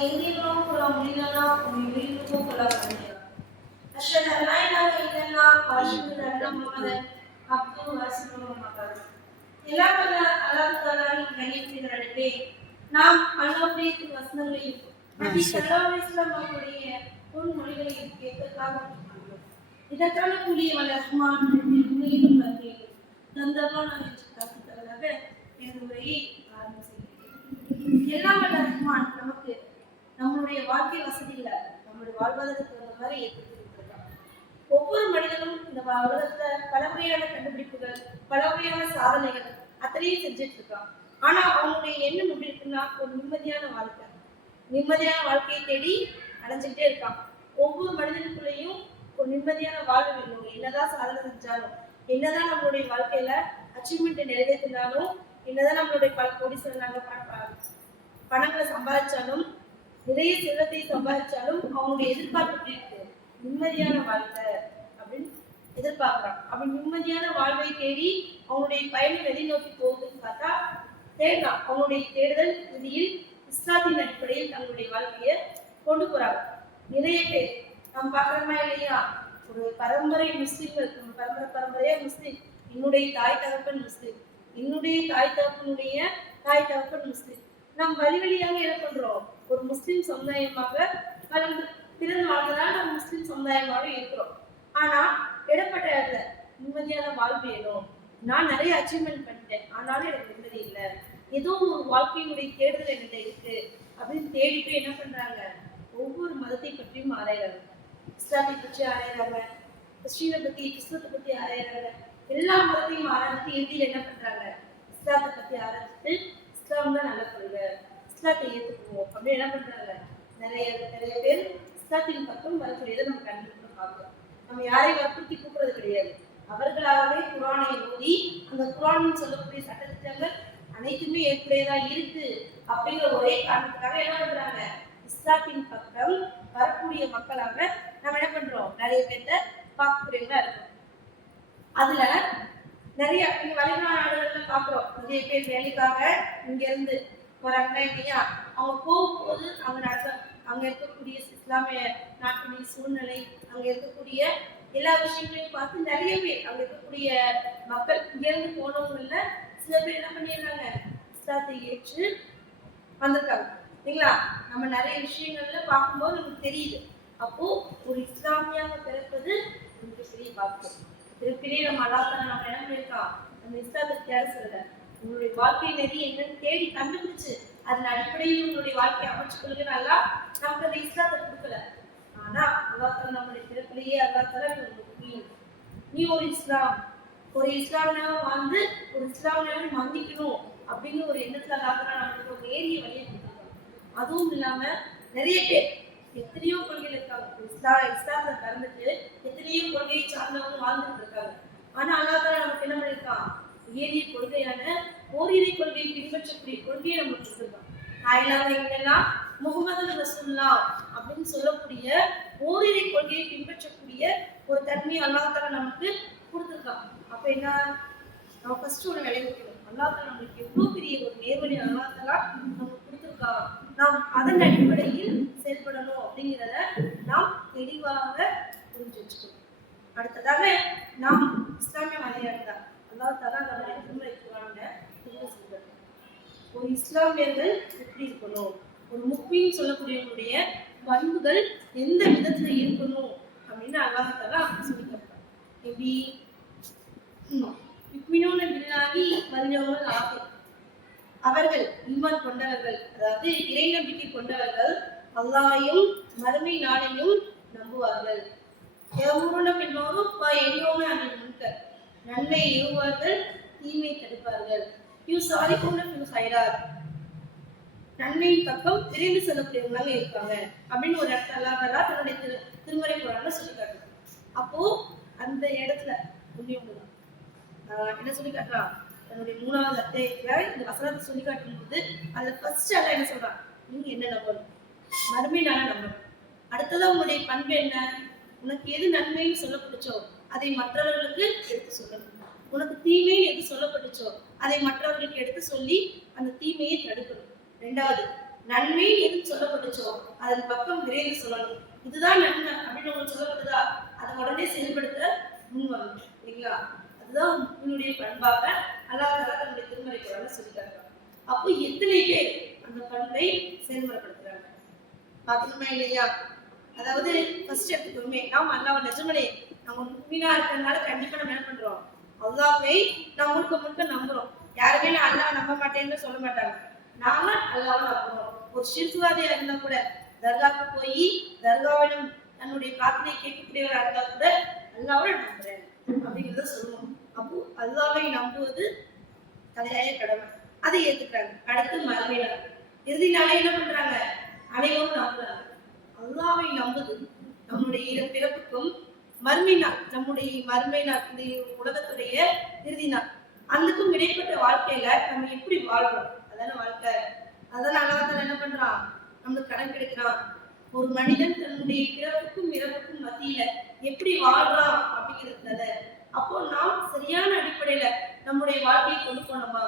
يهديهم فيضلنا ويضلهم فلا هادي له. أشهد أن لا إله إلا الله وأشهد أن محمدا عبده ورسوله أما بعد. எல்லாம் வல்ல அல்லாஹ் தஆலாவின் கண்ணியத்தினரிடத்தே நாம் அல்லாஹ்வுடைய வசனங்களையும் நபி ஸல்லல்லாஹு அலைஹி வஸல்லம் அவர்களுடைய பொன்மொழிகளையும் கேட்கக்காக வந்திருக்கிறோம். இதற்கான கூலிய வல்ல ரஹ்மான் உண்மையிலும் நன்மையிலும் தந்தவான என்று காத்துத்தவராக எனது உரையை ஆரம்பம் செய்கிறேன். எல்லாம் வல்ல ரஹ்மான் நமக்கு நம்மளுடைய வாழ்க்கை வசதிகளை நம்மளுடைய வாழ்வாதாரத்துக்கு தகுந்த மாதிரி ஏற்படுத்தியிருக்கிறார். ஒவ்வொரு மனிதனும் இந்த உலகத்துல பல வகையான கண்டுபிடிப்புகள், பல வகையான சாதனைகள் அத்தனையும் செஞ்சுட்டு இருக்கான். ஆனா அவனுடைய எண்ணம் எப்படி இருக்குன்னா, ஒரு நிம்மதியான வாழ்க்கை, நிம்மதியான வாழ்க்கையை தேடி அடைஞ்சுக்கிட்டே இருக்கான். ஒவ்வொரு மனிதனுக்குள்ளேயும் ஒரு நிம்மதியான வாழ்வு வேணும். என்னதான் சாதனை செஞ்சாலும், என்னதான் நம்மளுடைய வாழ்க்கையில அச்சீவ்மெண்ட் நிறைவேற்றினாலும், என்னதான் நம்மளுடைய பல கோடீஸ்வரர் நாங்கள் பணங்களை சம்பாதிச்சாலும், நிறைய செல்வத்தை சம்பாதிச்சாலும் அவனுடைய எதிர்பார்ப்பு இருக்கு, நிம்மதியான வாழ்க்கை அப்படின்னு எதிர்பார்க்கிறான். அவன் நிம்மதியான வாழ்வை தேடி அவனுடைய பயணம் எதை நோக்கி போகுதுன்னு பார்த்தா தேடலாம். அவனுடைய தேடுதல் விதியில் இஸ்லாத்தின் அடிப்படையில் தங்களுடைய வாழ்க்கையை கொண்டு போறாங்க. நிறைய பேர் நம்ம பார்க்கறோமா இல்லையா, ஒரு பரம்பரை முஸ்லீம்கள், பரம்பரையா முஸ்லீம், என்னுடைய தாய் தகப்பன் முஸ்லீம், என்னுடைய தாய் தகப்பனுடைய தாய் தகப்பன் முஸ்லீம். நாம் வழி வழியாக என்ன பண்றோம், ஒரு முஸ்லீம் சமுதாயமாக பிறந்து வாழ்ந்ததால் நம்ம முஸ்லீம் சமுதாயமாக இருக்கிறோம். ஆனா இடப்பட்ட இடத்துல நிம்மதியான வாழ்வு வேணும், நான் நிறைய அச்சீவ்மெண்ட் பண்ணிட்டேன் ஆனாலும் எனக்கு நிம்மதி இல்லை, ஏதோ ஒரு வாழ்க்கையினுடைய தேடுதல் என்கிட்ட இருக்கு அப்படின்னு தேடிட்டு என்ன பண்றாங்க, ஒவ்வொரு மதத்தை பற்றியும் ஆராய்றாங்க. இஸ்லாத்தை பற்றி ஆராய்றாங்க, கிறிஸ்டினை பத்தி, கிறிஸ்தவத்தை பத்தி ஆராய்றாங்க. எல்லா மதத்தையும் ஆராய்ச்சி இறுதியில் என்ன பண்றாங்க, இஸ்லாத்தை பத்தி ஆராய்ச்சிட்டு இஸ்லாம் தான் நல்ல கொள்கை, இஸ்லாத்தை ஏற்றுக்குவோம் அப்படின்னு என்ன பண்றாங்க. நிறைய பேர் இஸ்லாத்தின் பக்கம் வரக்கூடியதை நம்ம கண்டிப்பா பார்க்கிறோம். நம்ம யாரையும் வற்புறுத்தி கூப்பிடுறது கிடையாது. அவர்களாகவே குர்ஆனை ஓதி அந்த குர்ஆனில் சொல்லக்கூடிய சட்டத்திட்டங்கள் அனைத்துமே ஏற்புடையதா இருக்கு அப்படிங்கிற ஒரே காரணத்துக்காக என்ன பண்றாங்க, இஸ்லாத்தின் பக்கம் வரக்கூடிய மக்களாக நம்ம என்ன பண்றோம், நிறைய பேர்த்த பார்க்கக்கூடியவங்களா இருக்கும். அதுல நிறைய வெளிநாடுகள்ல பாக்குறோம், நிறைய பேர் வேலைக்காக இங்க இருந்து போறாங்க இல்லையா. அவங்க போகும்போது அங்க இருக்கக்கூடிய இஸ்லாமிய நாட்டுடைய சூழ்நிலை, அங்க இருக்கக்கூடிய எல்லா விஷயங்களையும் பார்த்து நிறைய பேர் அங்க இருக்கக்கூடிய மக்கள் இங்க இருந்து போனவங்கல்ல சில பேர் என்ன பண்ணிடுறாங்க, இஸ்லாத்தை ஏற்று வந்திருக்காங்க இல்லைங்களா. நம்ம நிறைய விஷயங்கள்ல பார்க்கும்போது நமக்கு தெரியுது. அப்போ ஒரு இஸ்லாமியாக பிறப்பது பெரிய பாக்கியம். பிறப்பிலே நம்ம அல்லாஹ் நம்ம என்ன பண்ணியிருக்கோம், நம்ம இஸ்லாத்தை தேட சொல்லல, உங்களுடைய வாழ்க்கை நெறி என்னன்னு தேடி கண்டுபிடிச்சு அதன் அடிப்படையில் உங்களுடைய வாழ்க்கையை அமைச்சு கொள்ளுங்க. நல்லா நமக்கு அந்த இஸ்லாத்தை கொடுக்கல, ஆனா அல்லாஹ் நம்மளுடைய பிறப்பிலேயே அல்லாஹ் நீ ஒரு இஸ்லாமியா வாழ்ந்து ஒரு இஸ்லாமியாவை மந்திக்கணும் அப்படின்னு ஒரு எண்ணத்துல அல்லாஹ் நம்மளுக்கு ஒரு நேரிய வழியை கொடுத்துருக்காங்க. அதுவும் இல்லாம நிறைய பேர் எத்தனையோ கொள்கைகள் இருக்காங்க, இஸ்லாத்துல பிறந்துட்டு எத்தனையோ கொள்கையை சார்ந்தவங்க வாழ்ந்துட்டு இருக்காங்க. ஆனா அல்லாஹ் நமக்கு என்ன பண்ணிருக்கான், ஏரிய கொள்கையான ஓரிரை கொள்கையை பின்பற்றக்கூடிய கொள்கையை நம்ம கொடுத்துருக்கோம். நாயிலாக முகமது ரசூலுல்லாஹ் அப்படின்னு சொல்லக்கூடிய ஓரிரை கொள்கையை பின்பற்றக்கூடிய ஒரு தன்மையை அல்லாஹ் நமக்கு கொடுத்துருக்கான். அப்ப என்ன, நம்ம ஃபர்ஸ்ட் ஒன்று விளைவிக்கணும், அல்லாஹ் நம்மளுக்கு எவ்வளவு பெரிய ஒரு நேர்வழி அல்லாஹ் நமக்கு கொடுத்துருக்கான், நாம் அதன் அடிப்படையில் செயல்படணும் அப்படிங்கிறத நாம் தெளிவாக புரிஞ்சு வச்சுக்கணும். அடுத்ததாக நாம் இஸ்லாமிய மரியாதை அல்லாஹ் தஆலா நம்முடைய திருமறை குர்ஆன்ல சொல்றார், ஒரு இஸ்லாமியர்கள் எப்படி இருக்கணும், ஒரு முஃமின் சொல்லக்கூடியவங்களுடைய பண்புகள் எந்த விதத்துல இருக்கணும் அப்படின்னு அல்லாஹ் தஆலா சொல்லியிருக்கார். எப்படி யுக்மினூன பில்லாஹி வல் யௌமில் ஆகிர், அவர்கள் ஈமான் கொண்டவர்கள், அதாவது இறை நம்பிக்கை கொண்டவர்கள் அல்லாஹ்வையும் மறுமை நாளையும் நம்புவார்கள். யஅமுருன பில் மஅரூஃப் வ யன்ஹவுன அனில் முன்கர், நன்மை ஏவுவார்கள் தீமை தடுப்பார்கள். யுஸாரிஊன ஃபில் கைராத், நன்மையின் பக்கம் விரைந்து செல்லக்கூடியவங்களாக இருப்பாங்க அப்படின்னு ஒரு இடத்துல அல்லாஹ் தன்னுடைய திருமறை குர்ஆன்ல சொல்லி காட்டுறாங்க. அப்போ அந்த இடத்துல என்ன சொல்லி காட்டுறான், தன்னுடைய 3வது அத்தியாயத்துல இந்த வசனத்தை சொல்லி காட்டும் போது அதுல ஃபர்ஸ்ட் அல்லாஹ் என்ன சொல்றான், நீங்க என்ன நம்பணும், மறுமை நாளை நம்பணும். அடுத்ததான் உங்களுடைய பண்பு என்ன, உனக்கு எது நன்மைன்னு சொல்லப்பட்டுச்சோ அதை மற்றவர்களுக்கு எடுத்து சொல்லணும், உனக்கு தீமைன்னு எது சொல்லப்பட்டுச்சோ அதை மற்றவர்களுக்கு எடுத்து சொல்லி அந்த தீமையை தடுக்கணும். 2வது நன்மை எது சொல்லப்பட்டுச்சோ அதன் பக்கம் விரைந்து சொல்லணும். இதுதான் நன்மை அப்படின்னு உங்களுக்கு சொல்லப்படுதா, அதை உடனே செயல்படுத்த முன் வரணும் இல்லைங்களா? அதுதான் உன்னுடைய பண்பாக அல்லாஹ் தஆலா தன்னுடைய திருமறை குர்ஆன்ல சொல்லிட்டாங்க. அப்போ எத்தனை பேர் அந்த பண்பை செயல்படுத்துறாங்க பாத்தீங்களா இல்லையா? அதாவது ஃபர்ஸ்ட் எடுத்துக்கோமே, நாம் அல்லாஹ் நிஜமலே நம்ம முஃமினா இருக்கிறதுனால கண்டிப்பா நம்ம என்ன பண்றோம், அல்லாஹ்வை நாம் முழுக்க நம்புறோம். யாருமே நான் அல்லாஹ் நம்ப மாட்டேன்னு சொல்ல மாட்டாங்க. நாம அல்லாஹ்வை நம்புறோம். ஒரு ஷிர்க்வாதியா இருந்தா கூட தர்காவுக்கு போய் தர்காவிடம் தன்னுடைய பிரார்த்தனை கேட்கக்கூடியவராக இருந்தா கூட அல்லாஹ்வை நம்புறேன் அப்படிங்கிறத சொல்லணும். அப்போ அல்லாஹ்வை நம்புவது தலையாய கடமை, அதை ஏத்துக்கிறாங்க. அடுத்து மறுமை நாள், இறுதி நாளை என்ன பண்றாங்க, அனைவரும் நம்புறாங்க. அல்லாஹ்வை நம்புது நம்முடைய பிறப்புக்கும் மறுமை நாள், நம்முடைய மறுமை நாள், இந்த உலகத்துடைய இறுதி நாள், அதுக்கும் இடைப்பட்ட வாழ்க்கையில நம்ம எப்படி வாழ்றோம், அதான வாழ்க்கை. அதனால அல்லாஹ் என்ன பண்றான், நம்மளுக்கு கணக்கெடுக்கிறான். ஒரு மனிதன் தன்னுடைய பிறப்புக்கும் இறப்புக்கும் மத்தியில எப்படி வாழ்றான் அப்படிங்கிறதுனால, அப்போ நாம் சரியான அடிப்படையில நம்முடைய வாழ்க்கையை கொண்டு போனோமா,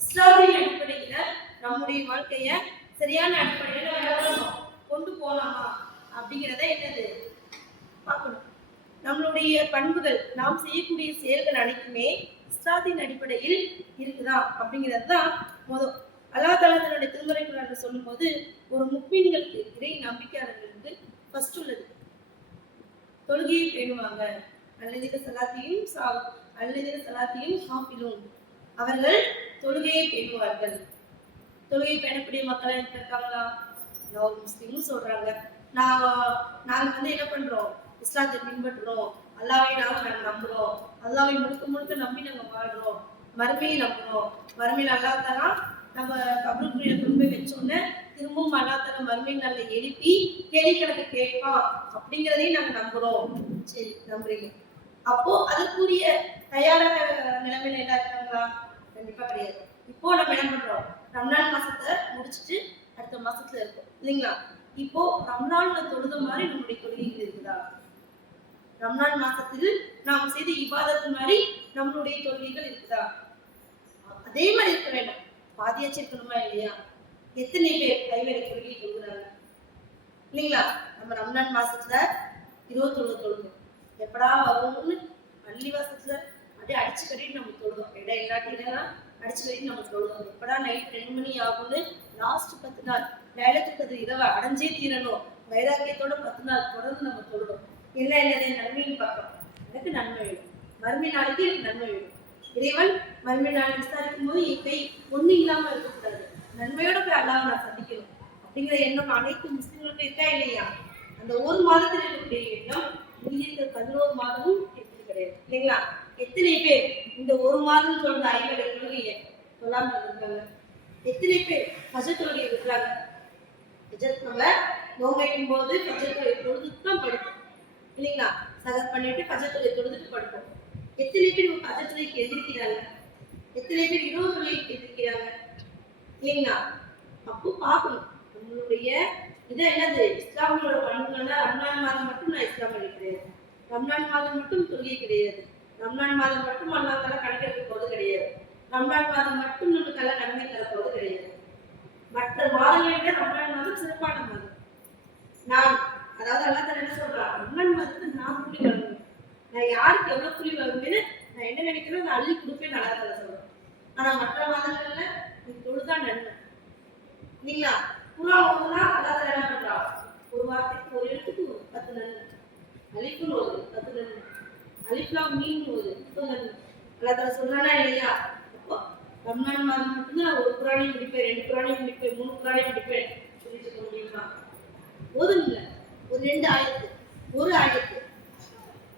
இஸ்லாமிய அடிப்படையில நம்முடைய வாழ்க்கைய சரியான அடிப்படையில கொண்டு போனோமா அப்படிங்கிறத என்னது பார்க்கணும். நம்மளுடைய பண்புகள், நாம் செய்யக்கூடிய செயல்கள் அனைத்துமே இஸ்லாத்தின் அடிப்படையில் இருக்குதா அப்படிங்கிறது தான் முதல். அல்லாஹ் தஆலா தன்னுடைய திருமறை குர்ஆன்ல சொல்லும்போது, ஒரு முஃமின்களுக்கு, இறை நம்பிக்கையாளர்களுக்கு ஃபர்ஸ்ட் உள்ளது தொழுகையை பேணுவாங்க. அல்லதீன ஸலாத்தையும் ஹாஃபிலூன், அவர்கள் தொழுகையை பேணுவார்கள். தொழுகை பேணக்கூடிய மக்கள் இருக்காங்களா? ஒரு முஸ்லீம்னு சொல்றாங்க. நாங்க என்ன பண்றோம், இஸ்லாத்தை பின்பற்றுறோம், அல்லாஹ்வை நாங்க நம்புறோம், அல்லாஹ்வை முழுக்க நம்பி நாங்க வாழ்றோம், மறுமையை நம்புறோம். மறுமையில் அல்லாஹ் தஆலா நம்ம கபருக்குரிய கொண்டு வச்சோன்னே திரும்பவும் அல்லாஹ் தஆலா மறுமை நாள்ல எழுப்பி கேள்வி கணக்கு கேட்பான் அப்படிங்கிறதையும் நாங்க நம்புறோம். சரி, நம்புறீங்க. அப்போ அதுக்குரிய தயாரான நிலைமையில என்ன இருக்காங்களா? கண்டிப்பா கிடையாது. இப்போ நம்ம என்ன பண்றோம், ரம்ஜான் மாசத்தை முடிச்சுட்டு அடுத்த மாசத்துல இருக்கோம் இல்லைங்களா? இப்போ ரம்ஜான்ல தொழுத மாதிரி நம்முடைய தொழுகைகள் இருக்குதா? ரம்ஜான் மாசத்தில் நாம் செய்த இபாதத்து மாதிரி நம்மளுடைய தொழுகைகள் இருக்குதா? அதே மாதிரி இருக்க வேண்டாம், பாதியாச்சு இருக்கணுமா இல்லையா? எத்தனை பேர் கைவேலை தொழுகை தொழுகிறாங்க இல்லைங்களா? நம்ம ரம்ஜான் மாசத்துல 20 தொழுகணும், எப்படா வரும்னு பள்ளி வாசத்துல அப்படியே அடிச்சு கட்டிட்டு நம்ம தொழுதோம். இடம் இல்லாட்டினா அடிச்சு கட்டிட்டு நம்ம தொழுதோம். எப்படா நைட் 2 மணி ஆகும்னு லாஸ்ட் 10 நாள் லைலத்துல் கத்ர் இரவு அடைஞ்சே தீரணும் வைராக்கியத்தோட 10 நாள் தொடர்ந்து நம்ம தொழுதோம். என்னது நன்மைன்னு பார்க்கணும். எனக்கு நன்மை வேணும், மறுமை நாளைக்கு எனக்கு நன்மை வேணும். இறைவன் மறுமை நாளை விசாரிக்கும் போது என் கை ஒண்ணு இல்லாம இருக்கக்கூடாது, நன்மையோட போய் அல்லாஹ்வை நான் சந்திக்கணும் அப்படிங்கிற எண்ணம் அனைத்து முஸ்லிம்களுக்கும் இருக்கா இல்லையா? அந்த ஒரு மாதத்தில் இருக்கக்கூடிய எண்ணம் மீதி 11 மாதமும் எப்படி கிடையாது இல்லைங்களா? எத்தனை பேர் இந்த ஒரு மாதம் சொல்ற 50 தொழுகையை சொல்லாம இருக்காங்க? எத்தனை பேர் ஃபஜ்ர் தொழுகை இருக்கிறாங்க? நம்ம நோம்பைக்கும் போது ஃபஜ்ர் தொழுகை தொழுதுட்டு தான் படுப்போம் இல்லைங்களா? சகர் பண்ணிட்டு ஃபஜ்ர் தொழுகை தொழுதுட்டு படுப்போம். எத்தனை பேர் ஃபஜ்ர் தொழுகைக்கு எதிர்க்கிறாங்க? எத்தனை பேர் இரவு தொழுகைக்கு எதிர்க்கிறாங்க இல்லைங்களா? அப்போ பார்க்கணும் நம்மளுடைய இதை என்னது, இஸ்லாமியோட பண்புகள்னா ரம்ஜான் மாதம் மட்டும் நான் இஸ்லாம் கிடையாது, ரம்ஜான் மாதம் மட்டும் தொழுகை கிடையாது, ரம்ஜான் மாதம் மட்டும் அல்லாஹ் தஆலா கணக்கெடுக்க போறது கிடையாது, ரம்ஜான் மாதம் மட்டும் நமக்கு நல்ல நன்மை தர போறது கிடையாது. மற்ற மாதங்களை விட ரம்ஜான் மாதம் சிறப்பான மாதம். நான் அதாவது அல்லாஹ் தஆலா என்ன சொல்றான், ரம்ஜான் மாதத்துக்கு நான் கூலி வழங்குவேன், நான் யாருக்கு எவ்வளவு கூலி வழங்குவேன்னு நான் என்ன நினைக்கிறேன் நான் அள்ளி கொடுப்பேன் நல்லா தஆலா சொல்றேன். ஆனா மற்ற மாதங்கள்ல நீ தொழுதான் நன்மை இல்லைங்களா? குர்ஆன் ஓதுனா அல்லாஹ் தஆலா என்ன பண்றான், ஒரு வார்த்தைக்கு ஒரு எழுத்துக்கு 10 நன்மை, அலிஃப்னு ஓது 10 நன்மை, அலிஃப் லாம் மீம் ஓது 10 நன்மை. அல்லாஹ் தஆலா சொல்றானா இல்லையா? அப்போ ரம்ஜான் மாதம் மட்டும்தான் நான் ஒரு குர்ஆனையும் முடிப்பேன், 2 குர்ஆனையும் முடிப்பேன், 3 குர்ஆனையும் முடிப்பேன் சொல்லிட்டு இருக்க முடியுமா? ஓதுங்க, ஒரு 2 ஆயத்து, ஒரு ஆயத்து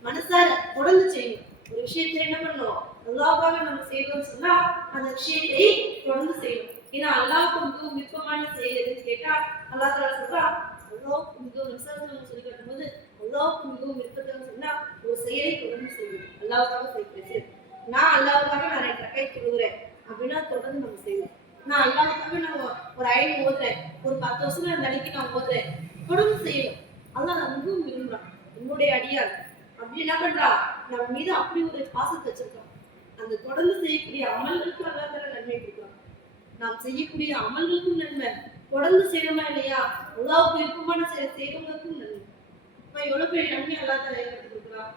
மனசார தொடர்ந்து செய்யணும். ஒரு விஷயத்தை என்ன பண்ணணும், அல்லாஹ்வாக நம்ம செய்யணும்னு சொன்னா அந்த விஷயத்தை தொடர்ந்து செய்யணும். ஏன்னா அல்லாஹ்வுக்கு மிகவும் விருப்பமான செயல் எதுன்னு கேட்டா அல்லாஹ் தஆலா சொல்றா, அல்லாஹ்வுக்கு மிகவும் விருப்பம் சொல்லி காட்டும்போது அல்லாஹ்வுக்கு மிகவும் விருப்பம் சொன்னா ஒரு செயலை தொடர்ந்து செய்யணும். அல்லாஹ்வுக்காக செய்யணும். நான் அல்லாஹ்வுக்காக நான் 2 ரக்காத் தொழுகிறேன் அப்படின்னா தொடர்ந்து நம்ம செய்யணும். நான் அல்லாஹ்வுக்காக நான் ஒரு ஐன் ஓதுறேன், ஒரு 10 வருஷம் அந்த அடிக்கு நான் ஓதுறேன், தொடர்ந்து செய்யணும். அல்லாஹ் மிகவும் விரும்புறான், என்னுடைய அடியார் அப்படி என்ன பண்றா, நம்ம மீது அப்படி ஒரு பாசத்தை வச்சிருக்கோம். அந்த தொடர்ந்து செய்யக்கூடிய அமல்களுக்கு அல்லாஹ் தஆலா நன்மை கொடுக்குறான். நாம் செய்யக்கூடிய அமல்களுக்கும் நன்மை, தொடர்ந்து செய்யணுமா இல்லையா? அல்லாஹ்வுக்கு விருப்பமான செய்யறவங்களுக்கும் நன்மை. இப்ப எவ்வளவு பெரிய நன்மை அல்லாஹ் தஆலா ஏற்படுத்தி கொடுக்குறான்.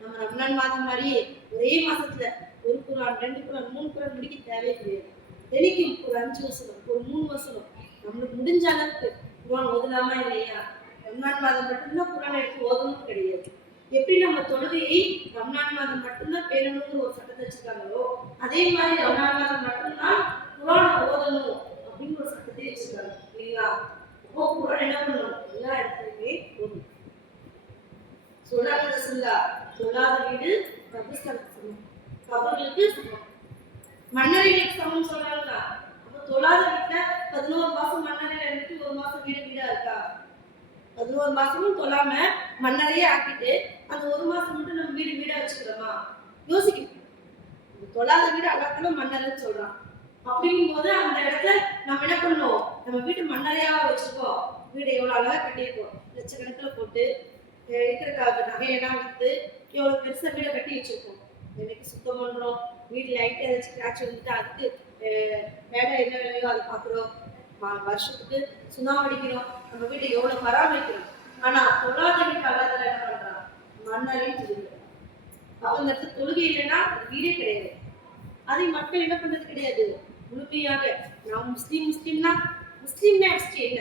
நம்ம ரம்லான் மாதம் மாதிரியே ஒரே மாசத்துல ஒரு குர்ஆன், 2 குர்ஆன், 3 குர்ஆன் முடிக்க தேவையே கிடையாது. தினைக்கும் ஒரு 5 வசனம், ஒரு 3 வசனம் நம்மளுக்கு முடிஞ்ச அளவுக்கு குர்ஆன் ஓதலாமா இல்லையா? ரம்லான் மாதம் மட்டும்தான் குர்ஆன் எடுத்து ஓதணும் கிடையாது. எப்படி நம்ம தொழுகையை ரம்லான் மாதம் மட்டும்தான் பேணணும்னு ஒரு சட்டத்தை வச்சிருக்காங்களோ, அதே மாதிரி ரம்லான் மாதம் மட்டும்தான் குர்ஆன் ஓதணும் அப்படின்னு ஒரு சட்டத்தை வச்சிருக்காங்க இல்லைங்களா? அப்போ குர்ஆன் என்ன பண்ணணும்? எல்லா இடத்துலயுமே ஓதணும். சொல்லாத ரசூல்லா, சொல்லாத வீடு கபிரிஸ்தானுக்கு சமம், கபர்களுக்கு சமம், மண்ணறைகளுக்கு சமம் சொல்றாங்களா? அப்ப தொழாத வீட்டுல 11 மாசம் மண்ணறையில இருந்து 1 மாசம் வீடா இருக்கா? 11 மாசமும் தொழாம மண்ணறையே ஆக்கிட்டு அந்த 1 மாசம் மட்டும் நம்ம வீடா வச்சுக்கிறோமா? யோசிக்கணும். தொழாத வீடு அல்லாஹ் மண்ணறைன்னு சொல்றான். அப்படிங்கும் போது அந்த இடத்துல நம்ம என்ன பண்ணணும்? நம்ம வீட்டு மண்ணறையாவா வச்சிருக்கோம், வீடு எவ்வளவு அழகா கட்டியிருக்கோம், லட்சக்கணக்கில் போட்டு இருக்கிற நகையெல்லாம் விற்று எவ்வளோ பெருசாக வீடை கட்டி வச்சிருக்கோம். எனக்கு சுத்தம் பண்ணுறோம், வீட்டில் லைட்டாக ஏதாச்சும் கிராச் வந்துட்டு அதுக்கு வேலை என்ன வேலையோ அதை பார்க்குறோம், வருஷத்துக்கு சுண்ணாம்பு அடிக்கிறோம், நம்ம வீட்டை எவ்வளோ பராமரிக்கிறோம். ஆனால் தொழாத வீட்டு அல்லாதல என்ன பண்ணுறான்? மண்ணறையும் சொல்லுங்கள். அப்போ இந்த இடத்துல தொழுகை இல்லைன்னா அது வீடே கிடையாது. அதை மக்கள் என்ன பண்ணுறது கிடையாது முழுமையாக. நான் முஸ்லீம்னா என்ன?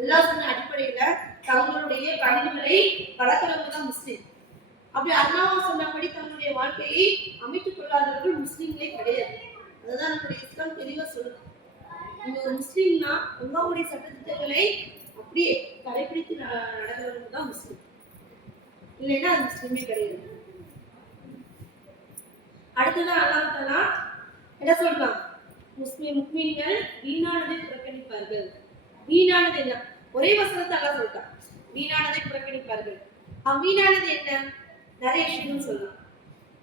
அல்லாஹ் சொன்ன அடிப்படையில தங்களுடைய பண்புகளை வளர்க்கிறவங்க தான் முஸ்லீம். அப்படி அல்லாஹ் சொன்னபடி தங்களுடைய வாழ்க்கையை அமைத்துக் கொள்ளாதவர்கள் முஸ்லீம்களே கிடையாது. அதுதான் நம்முடைய இஸ்லாம் தெளிவா சொல்லுது. நீங்க ஒரு முஸ்லீம்னா அல்லாஹ்வுடைய சட்டத்திட்டங்களை அப்படியே கடைபிடித்து நடக்கிறவங்க தான் முஸ்லீம். இல்லைன்னா அது முஸ்லீமே கிடையாது. அடுத்ததான் அல்லாஹ் தஆலா என்ன சொல்றான்? முஸ்லிம்கள் வீணானதை புறக்கணிப்பார்கள். வீணானது என்ன? ஒரே வசனத்தை அல்லாஹ் சொல்றான், வீணானதை புறக்கணிப்பார்கள். வீணானது என்ன? நிறைய விஷயங்கள் சொல்லலாம்.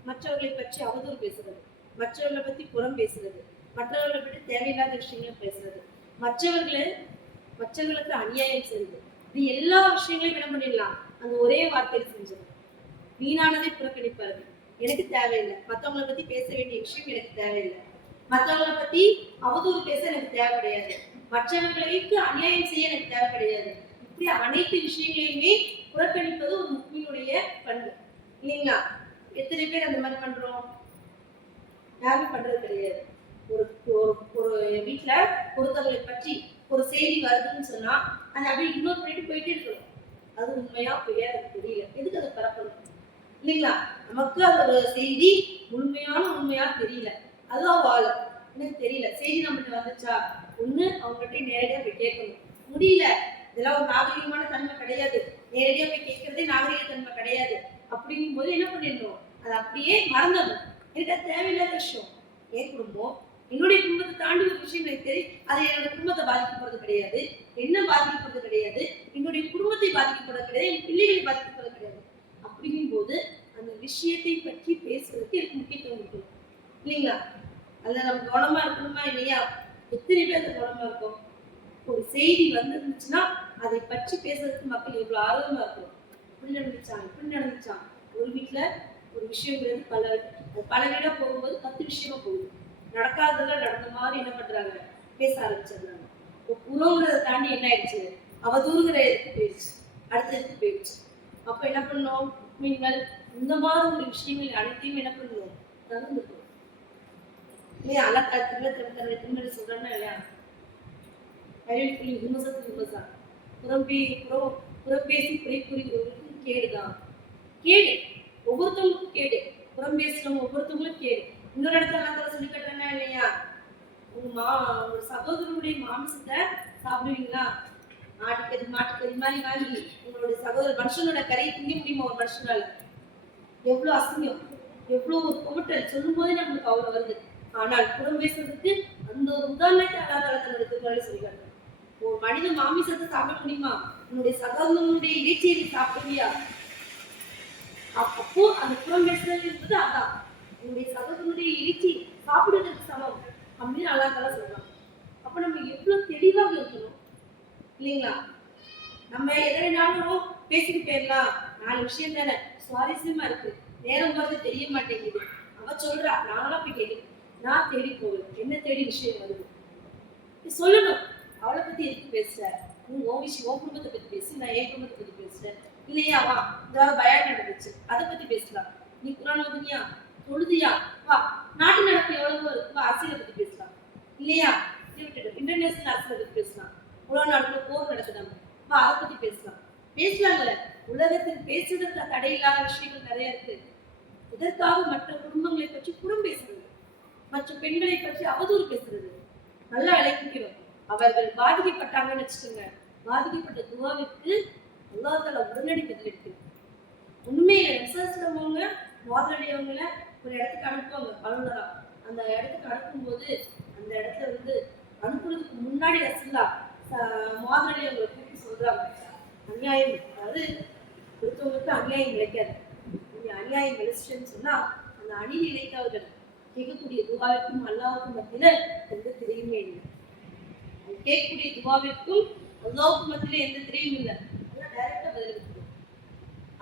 மற்றவர்களை பற்றி அவதூறு பேசுறது, மற்றவர்களை பத்தி புறம் பேசுறது, மற்றவர்களை பற்றி தேவையில்லாத விஷயங்களை பேசுறது, மற்றவர்களுக்கு அநியாயம் செய்யுது. இது எல்லா விஷயங்களையும் என்ன பண்ணிடலாம்? அந்த ஒரே வார்த்தையில் செஞ்சிடும். வீணானதை புறக்கணிப்பார்கள். எனக்கு தேவையில்லை, மற்றவங்களை பத்தி பேச வேண்டிய விஷயம் எனக்கு தேவையில்லை, மற்றவங்களை பத்தி அவதூறு பேச எனக்கு தேவை கிடையாது, மற்றவர்களுக்கு அநியாயம் செய்ய எனக்கு தேவை கிடையாது. இப்படி அனைத்து விஷயங்களையுமே புறக்கணிப்பது ஒரு முஸ்லிமுடைய பண்பு இல்லைங்களா? எத்தனை பேர் அந்த மாதிரி பண்றோம்? யாரும் பண்றது கிடையாது. ஒரு வீட்டுல ஒருத்தவங்களை பற்றி ஒரு செய்தி வருதுன்னு சொன்னா அதை அப்படியே இக்னோர் பண்ணிட்டு போயிட்டே இருக்கணும். அது உண்மையா பொய்யா எனக்கு தெரியல, எதுக்கு அதை பரப்பணும் இல்லைங்களா? நமக்கு அது ஒரு செய்தி உண்மையா தெரியல, அதுதான் வாழும். எனக்கு தெரியல, செய்தி நம்மகிட்ட வந்துச்சா ஒண்ணு அவங்ககிட்ட நேரடியா போய் கேட்கணும். முடியல, இதெல்லாம் ஒரு நாகரிகமான தன்மை கிடையாது, நேரடியா போய் கேட்கறதே நாகரிக தன்மை கிடையாது. அப்படிங்கும் போது என்ன பண்ணிடணும்? அதை அப்படியே மறந்துடணும். எனக்கு அது தேவையில்லாத விஷயம். என் குடும்பம், என்னுடைய குடும்பத்தை தாண்டி ஒரு விஷயம் எனக்கு தெரியும், அது என்னோட குடும்பத்தை பாதிக்கப்படுறது கிடையாது, என்ன பாதிக்கப்படுறது கிடையாது, என்னுடைய குடும்பத்தை பாதிக்கப்படுறது கிடையாது, என் பிள்ளைகளை பாதிக்கப்படுறது கிடையாது. அப்படிங்கும் போது அந்த விஷயத்தை பற்றி பேசுறதுக்கு எனக்கு முக்கியத்துவம் கொடுக்கணும் இல்லைங்களா? அதுல நம்ம கவனமா இருக்கணுமா இல்லையா? எத்தனை பேர் அந்த கவனமா இருக்கும்? ஒரு செய்தி வந்துருந்துச்சுன்னா அதை பற்றி பேசுறதுக்கு மக்கள் எவ்வளவு ஆர்வமா இருக்கும். இப்படி நடந்துச்சான். ஒரு வீட்டுல ஒரு விஷயங்கிறது பல வீடா போகும்போது 10 விஷயமா போகுது. நடக்காததெல்லாம் நடந்த மாதிரி என்ன பண்றாங்க? பேச ஆரம்பிச்சிடுறாங்க. புறங்கிறத தாண்டி என்ன ஆயிடுச்சு? அவதூறுங்கிற இடத்துக்கு போயிடுச்சு, அடுத்த இடத்துக்கு போயிடுச்சு. அப்ப என்ன பண்ணணும்? நீங்கள் இந்த மாதிரி ஒரு விஷயங்கள் அனைத்தையும் என்ன பண்ணணும்? தகுந்துக்கணும் இல்லையா? அல்ல திரும்ப சொல்றேன்னா இல்லையா? புறம்பேசி குறை கூறுகிறவர்களுக்கும் கேடுதான். கேடு ஒவ்வொருத்தவங்களுக்கும் கேடு. புறம் பேசுறவங்க ஒவ்வொருத்தவங்களும் கேடு. இன்னொரு இடத்துல நான் சொல்லி கட்டுறேன்னா இல்லையா? உங்க சகோதரனுடைய மாமிசத்தை சாப்பிடுவீங்களா? மாட்டுக்கறி மாதிரி வாங்கி உங்களுடைய சகோதர மனுஷனோட கரையை திங்க முடியுமா? ஒரு மனுஷனால எவ்வளவு அசிங்கம், எவ்வளவு ஒரு குமட்டல் சொல்லும் போதே நம்மளுக்கு அவ்வளவு வருது. ஆனால் புறம் பேசுறதுக்கு அந்த ஒரு உதாரணத்தை அல்லாஹ் தன்னுடைய சொல்லிக்காரு. ஒரு மனித மாமிசத்தை சாப்பிட முடியுமா? உன்னுடைய சகோதரனுடைய இறைச்சியை சாப்பிடுவியா? அப்போ அந்த புறம் பேசுறது என்பது அதான், உன்னுடைய சகோதரனுடைய இறைச்சி சாப்பிடுவதற்கு சமம் அப்படின்னு அல்லாஹ் தஆலா சொல்றாங்க. அப்ப நம்ம எவ்வளவு தெளிவாக இருக்கணும் இல்லைங்களா? நம்ம எதனாலும் பேசிட்டு போயிடலாம், 4 விஷயம் தானே, சுவாரஸ்யமா இருக்கு, நேரம் பார்த்து தெரிய மாட்டேங்குது. அவ சொல்றா, நாங்களாம் போய் கேட்கணும், நான் தேடி போவேன், என்ன தேடி விஷயம் வருது சொல்லணும். அவளை பத்தி எதுக்கு பேசுற, உன் விஷயம் உன் குடும்பத்தை பத்தி பேசு, நான் என் குடும்பத்தை பத்தி பேசுறேன். இல்லையா வா, இந்த பயம் நடந்துச்சு அதை பத்தி பேசலாம். நீ குரான் ஓதுனியா, தொழுதியா, வா நாட்டு நடப்பு எவ்வளவோ இருக்கு, வா அரசியலை பத்தி பேசலாம். இல்லையா விட்டுட்டு இன்டர்நேஷனல் அரசியலை பத்தி பேசலாம். உலக நாட்டுல போர் நடக்குதாங்க, வா அதை பத்தி பேசலாம். பேசலாங்கல்ல, உலகத்தில் பேசுறதுல தடையில்லாத விஷயங்கள் நிறைய இருக்கு. இதற்காக மற்ற குடும்பங்களை பற்றி புறம் பேசுறது, மற்ற பெண்களை பற்றி அவதூறு பேசுறது நல்லா விளக்கிக்கணும். அவர்கள் பாதிக்கப்பட்டாங்கன்னு வச்சுக்கோங்க, பாதிக்கப்பட்ட துவாவிற்கு அல்லாஹ் தஆலா உடனடி பதிலளிக்கு. உண்மையில விசாரிச்சவங்க மோதலடையவங்கள ஒரு இடத்துக்கு அனுப்புவாங்க அலுவலரா. அந்த இடத்துக்கு அனுப்பும்போது அந்த இடத்துல வந்து அனுப்புறதுக்கு முன்னாடி ரசூலுல்லாஹ் மோதலடையவங்களை கூட்டி சொல்றாங்க, அநியாயம், அதாவது ஒருத்தவங்களுக்கு அநியாயம் இழைக்காது. நீங்க அநியாயம் இழைச்சிட்டேன்னு சொன்னா அந்த அநீதி இழைத்தவர்கள் கேட்கக்கூடிய துவாவிற்கும் அல்லாஹ்வுக்கும் மத்தியில எந்த திரையுமே இல்லை. கேட்கக்கூடிய துவாவிற்கும் அல்லாஹ்வுக்கும் மத்தியில எந்த திரையும் இல்லை. அதெல்லாம் டைரக்டா பதில் இருக்குது.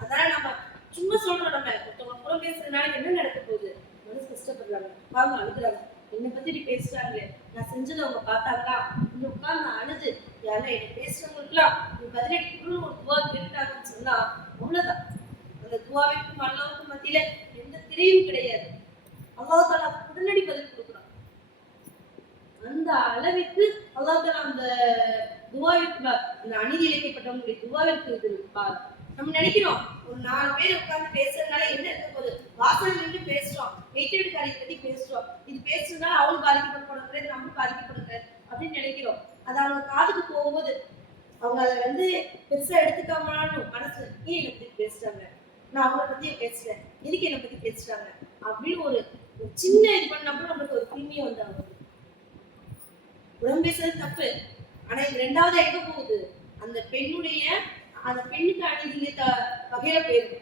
அதனால நம்ம சும்மா சொல்றோம், நம்ம ஒருத்தவங்க புறம் பேசுறதுனால என்ன நடக்க போகுது, மனசு கஷ்டப்படுறாங்க, வாங்க அழுகுறாங்க, என்னை பத்தி இப்படி பேசுறாங்களே, நான் செஞ்சதை அவங்க பார்த்தாங்களா, இந்த உட்கார்ந்து நான் அழுது யாரும் என்னை பேசுறவங்களுக்குலாம் நீ பதிலடிக்கணும்னு ஒரு துவா கேட்டாங்கன்னு சொன்னா அவ்வளவுதான். அந்த துவாவிற்கும் அல்லாஹ்வுக்கும் மத்தியில எந்த திரையும் கிடையாது. அல்லாஹ் தஆலா உடனடி பதில் கொடுக்குறான். அந்த அளவிற்கு அல்லாஹ் தஆலா அந்த துவாவிற்கு, அந்த அநீதி இழைக்கப்பட்டவங்களுடைய துவாவிற்கு இது பாரு. நம்ம நினைக்கிறோம் ஒரு 4 பேர் உட்கார்ந்து பேசுறதுனால என்ன இருக்க போகுது, வாசல் நின்று பேசுறோம், வீட்டுக்காரியை பத்தி பேசுறோம், இது பேசுறதுனால அவளும் பாதிக்கப்படக்கூடாது, நம்மளும் பாதிக்கப்படக்கூடாது அப்படின்னு நினைக்கிறோம். அது அவங்க காதுக்கு போகும்போது அவங்க அதை வந்து பெருசா எடுத்துக்காமலும் மனசு ஏன் என்னை பத்தி பேசுறாங்க, நான் அவங்கள பத்தியே பேசுறேன், எதுக்கு என்னை பத்தி பேசுறாங்க அப்படின்னு ஒரு சின்ன இது பண்ணப்போ நம்மளுக்கு ஒரு தீமையை வந்தாங்க. புறம் பேசுறது தப்பு, ஆனா இது ரெண்டாவது எங்க போகுது, அந்த பெண்ணுடைய அந்த பெண்ணுக்கு அநீதி வகையில போயிருக்கு.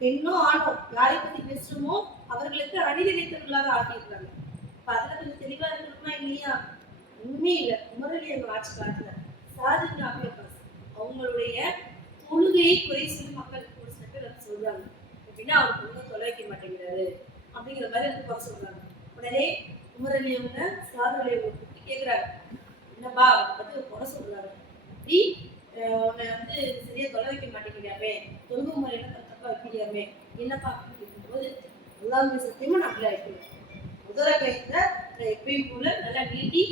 பெண்ணோ ஆணோ யாரை பத்தி பேசுறோமோ அவர்களுக்கு அநீதி இழைத்தவர்களாக ஆகியிருக்காங்க. அதுல கொஞ்சம் தெளிவா இருக்கணுமா இல்லையா? உண்மையே இல்லை. உமரலியர்கள் ஆட்சி காலத்துல சாதிக்கு ஆபியப்பாஸ் அவங்களுடைய தொழுகையை குறை சொல்லி மக்கள் ஒரு சில பேர் சொல்றாங்க, அப்படின்னா அவருக்கு ஒழுங்கா தொலை வைக்க மாட்டேங்கிறாரு அப்படிங்கிற மாதிரி வந்து குறை சொல்றாங்க. உடனே உமரலியவங்க சாதனையவங்க கூப்பிட்டு கேட்கிறாரு, என்னப்பா அவரை பத்தி ஒரு குறை சொல்றாரு, அப்படி உன்னை வந்து சரியா தொலை வைக்க மாட்டேங்கிறாமே, தொழுகை முறையெல்லாம் தப்பா வைக்கிறியாமே, என்னப்பா அப்படின்னு கேட்கும்போது எல்லாமே சத்தியமா நான் அப்படிலாம் வைக்கிறேன். முதல் கயத்துல எப்பயும் போல நல்லா நீட்டி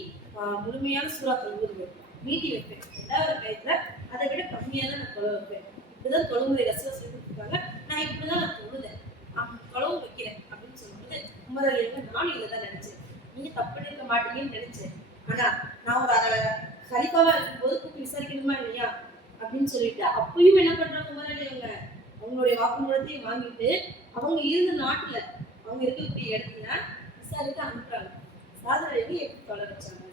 முழுமையான சூறா தொழுவது நீட்டி வைப்பேன். ரெண்டாவது கயத்துல அதை விட கம்மியா தான் நான் தொலை வைப்பேன். இப்படிதான் தொழுமுறை ரசம் சொல்லி கொடுத்துருக்காங்க, நான் இப்படிதான் நான் தொழுதேன், தொலைவு வைக்கிறேன் அப்படின்னு சொல்லும்போது உமரலியவங்க நானும் இதை தான் நினைச்சேன், நீங்க தப்பு பண்ணிருக்க மாட்டீங்கன்னு நினைச்சேன், ஆனா நான் ஒரு அதை கலிப்பாவா இருக்கும்போது கூப்பி விசாரிக்கணுமா இல்லையா அப்படின்னு சொல்லிட்டு அப்பயும் என்ன பண்றாங்க உமரலியவங்க அவங்களுடைய வாக்குமூலத்தையும் வாங்கிட்டு அவங்க இருந்த நாட்டுல அவங்க இருக்கக்கூடிய இடத்துல விசாரிக்க அனுப்புறாங்க, சாதனைக்கு எப்படி தொலை வச்சாங்க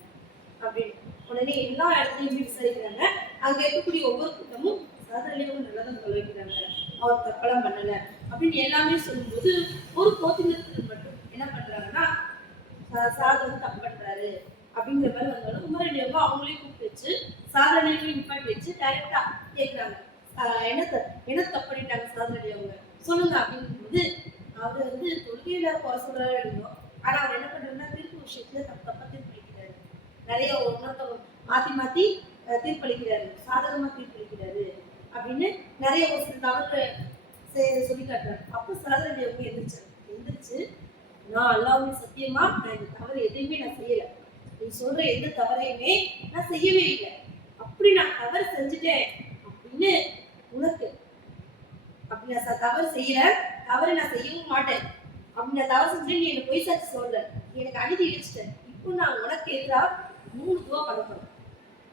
அப்படின்னு. உடனே எல்லா இடத்துலயுமே விசாரிக்கிறாங்க. அங்க இருக்கக்கூடிய ஒவ்வொரு கூட்டமும் சாதனையும் நல்லதான் தொலை வைக்கிறாங்க, அவர் தப்பெல்லாம் பண்ணல அப்படின்னு எல்லாமே சொல்லும்போது ஒரு கோத்தினத்தில் மட்டும் என்ன பண்றாங்கன்னா சாதனை தப்பு பண்றாரு அப்படிங்கிற மாதிரி வந்தாலும் உமரலியவங்க அவங்களையும் கூப்பிட்டு வச்சு சாதனையும் நிப்பாட்டி வச்சு டைரக்டா கேட்கிறாங்க, என்ன தப்பு பண்ணிட்டாங்க சாதனையவங்க சொல்லுங்க அப்படிங்கும்போது அவர் வந்து தொழுகையில குறை சொல்றாரு இருந்தோம், ஆனா அவர் என்ன பண்றாருன்னா தீர்ப்பு விஷயத்துல தப்பா தீர்ப்பளிக்கிறாரு, நிறைய ஒருத்தவங்க மாத்தி தீர்ப்பளிக்கிறாரு, சாதகமா தீர்ப்பளிக்கிறாரு அப்படின்னு நிறைய ஒரு சில தவறு சொல்லி காட்டுறாரு. அப்போ சாதனையவங்க எந்திரிச்சு நான் அல்லாஹ்வுமே சத்தியமா நான் இந்த தவறு எதையுமே நான் செய்யல, நீ சொல்ற எந்த தவறையுமே நான் செய்யவே இல்லை, அப்படி நான் தவறு செஞ்சுட்டேன் அப்படின்னு உனக்கு அப்படி நான் தவறு செய்யற, தவறு நான் செய்யவும் மாட்டேன், அப்படி நான் தவறு செஞ்சுட்டு நீ எனக்கு பொய் சாட்சி சொல்ற, நீ எனக்கு அநீதி இழைச்சிட்டேன், இப்போ நான் உனக்கு எதிராக 3 துவா பண்ண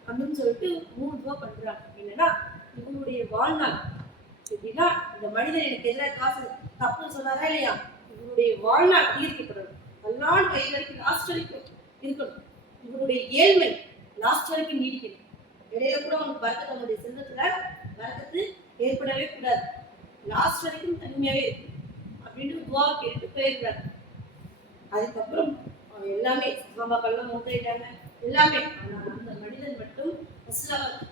அப்படின்னு சொல்லிட்டு 3 துவா பண்றாங்க. என்னன்னா இவங்களுடைய வாழ்நாள் எப்படின்னா இந்த மனிதன் எனக்கு எதிராக காசு தப்புன்னு சொன்னாரா இல்லையா, இவருடைய வாழ்நாள் தீர்க்கப்படணும், எல்லாரும் கை வரைக்கும் லாஸ்ட் வரைக்கும் இருக்கணும், இவருடைய ஏழ்மை லாஸ்ட் வரைக்கும் நீடிக்கணும், இடையில கூட அவனுக்கு வரக்கத்து அவனுடைய செல்வத்துல வரக்கத்து ஏற்படவே கூடாது, லாஸ்ட் வரைக்கும் தனிமையாவே இருக்கு அப்படின்னு துவா கேட்டு போயிருக்கிறாரு. அதுக்கப்புறம் எல்லாமே சகாபாக்கள்லாம் மூத்தாயிட்டாங்க எல்லாமே, ஆனா அந்த மனிதன் மட்டும்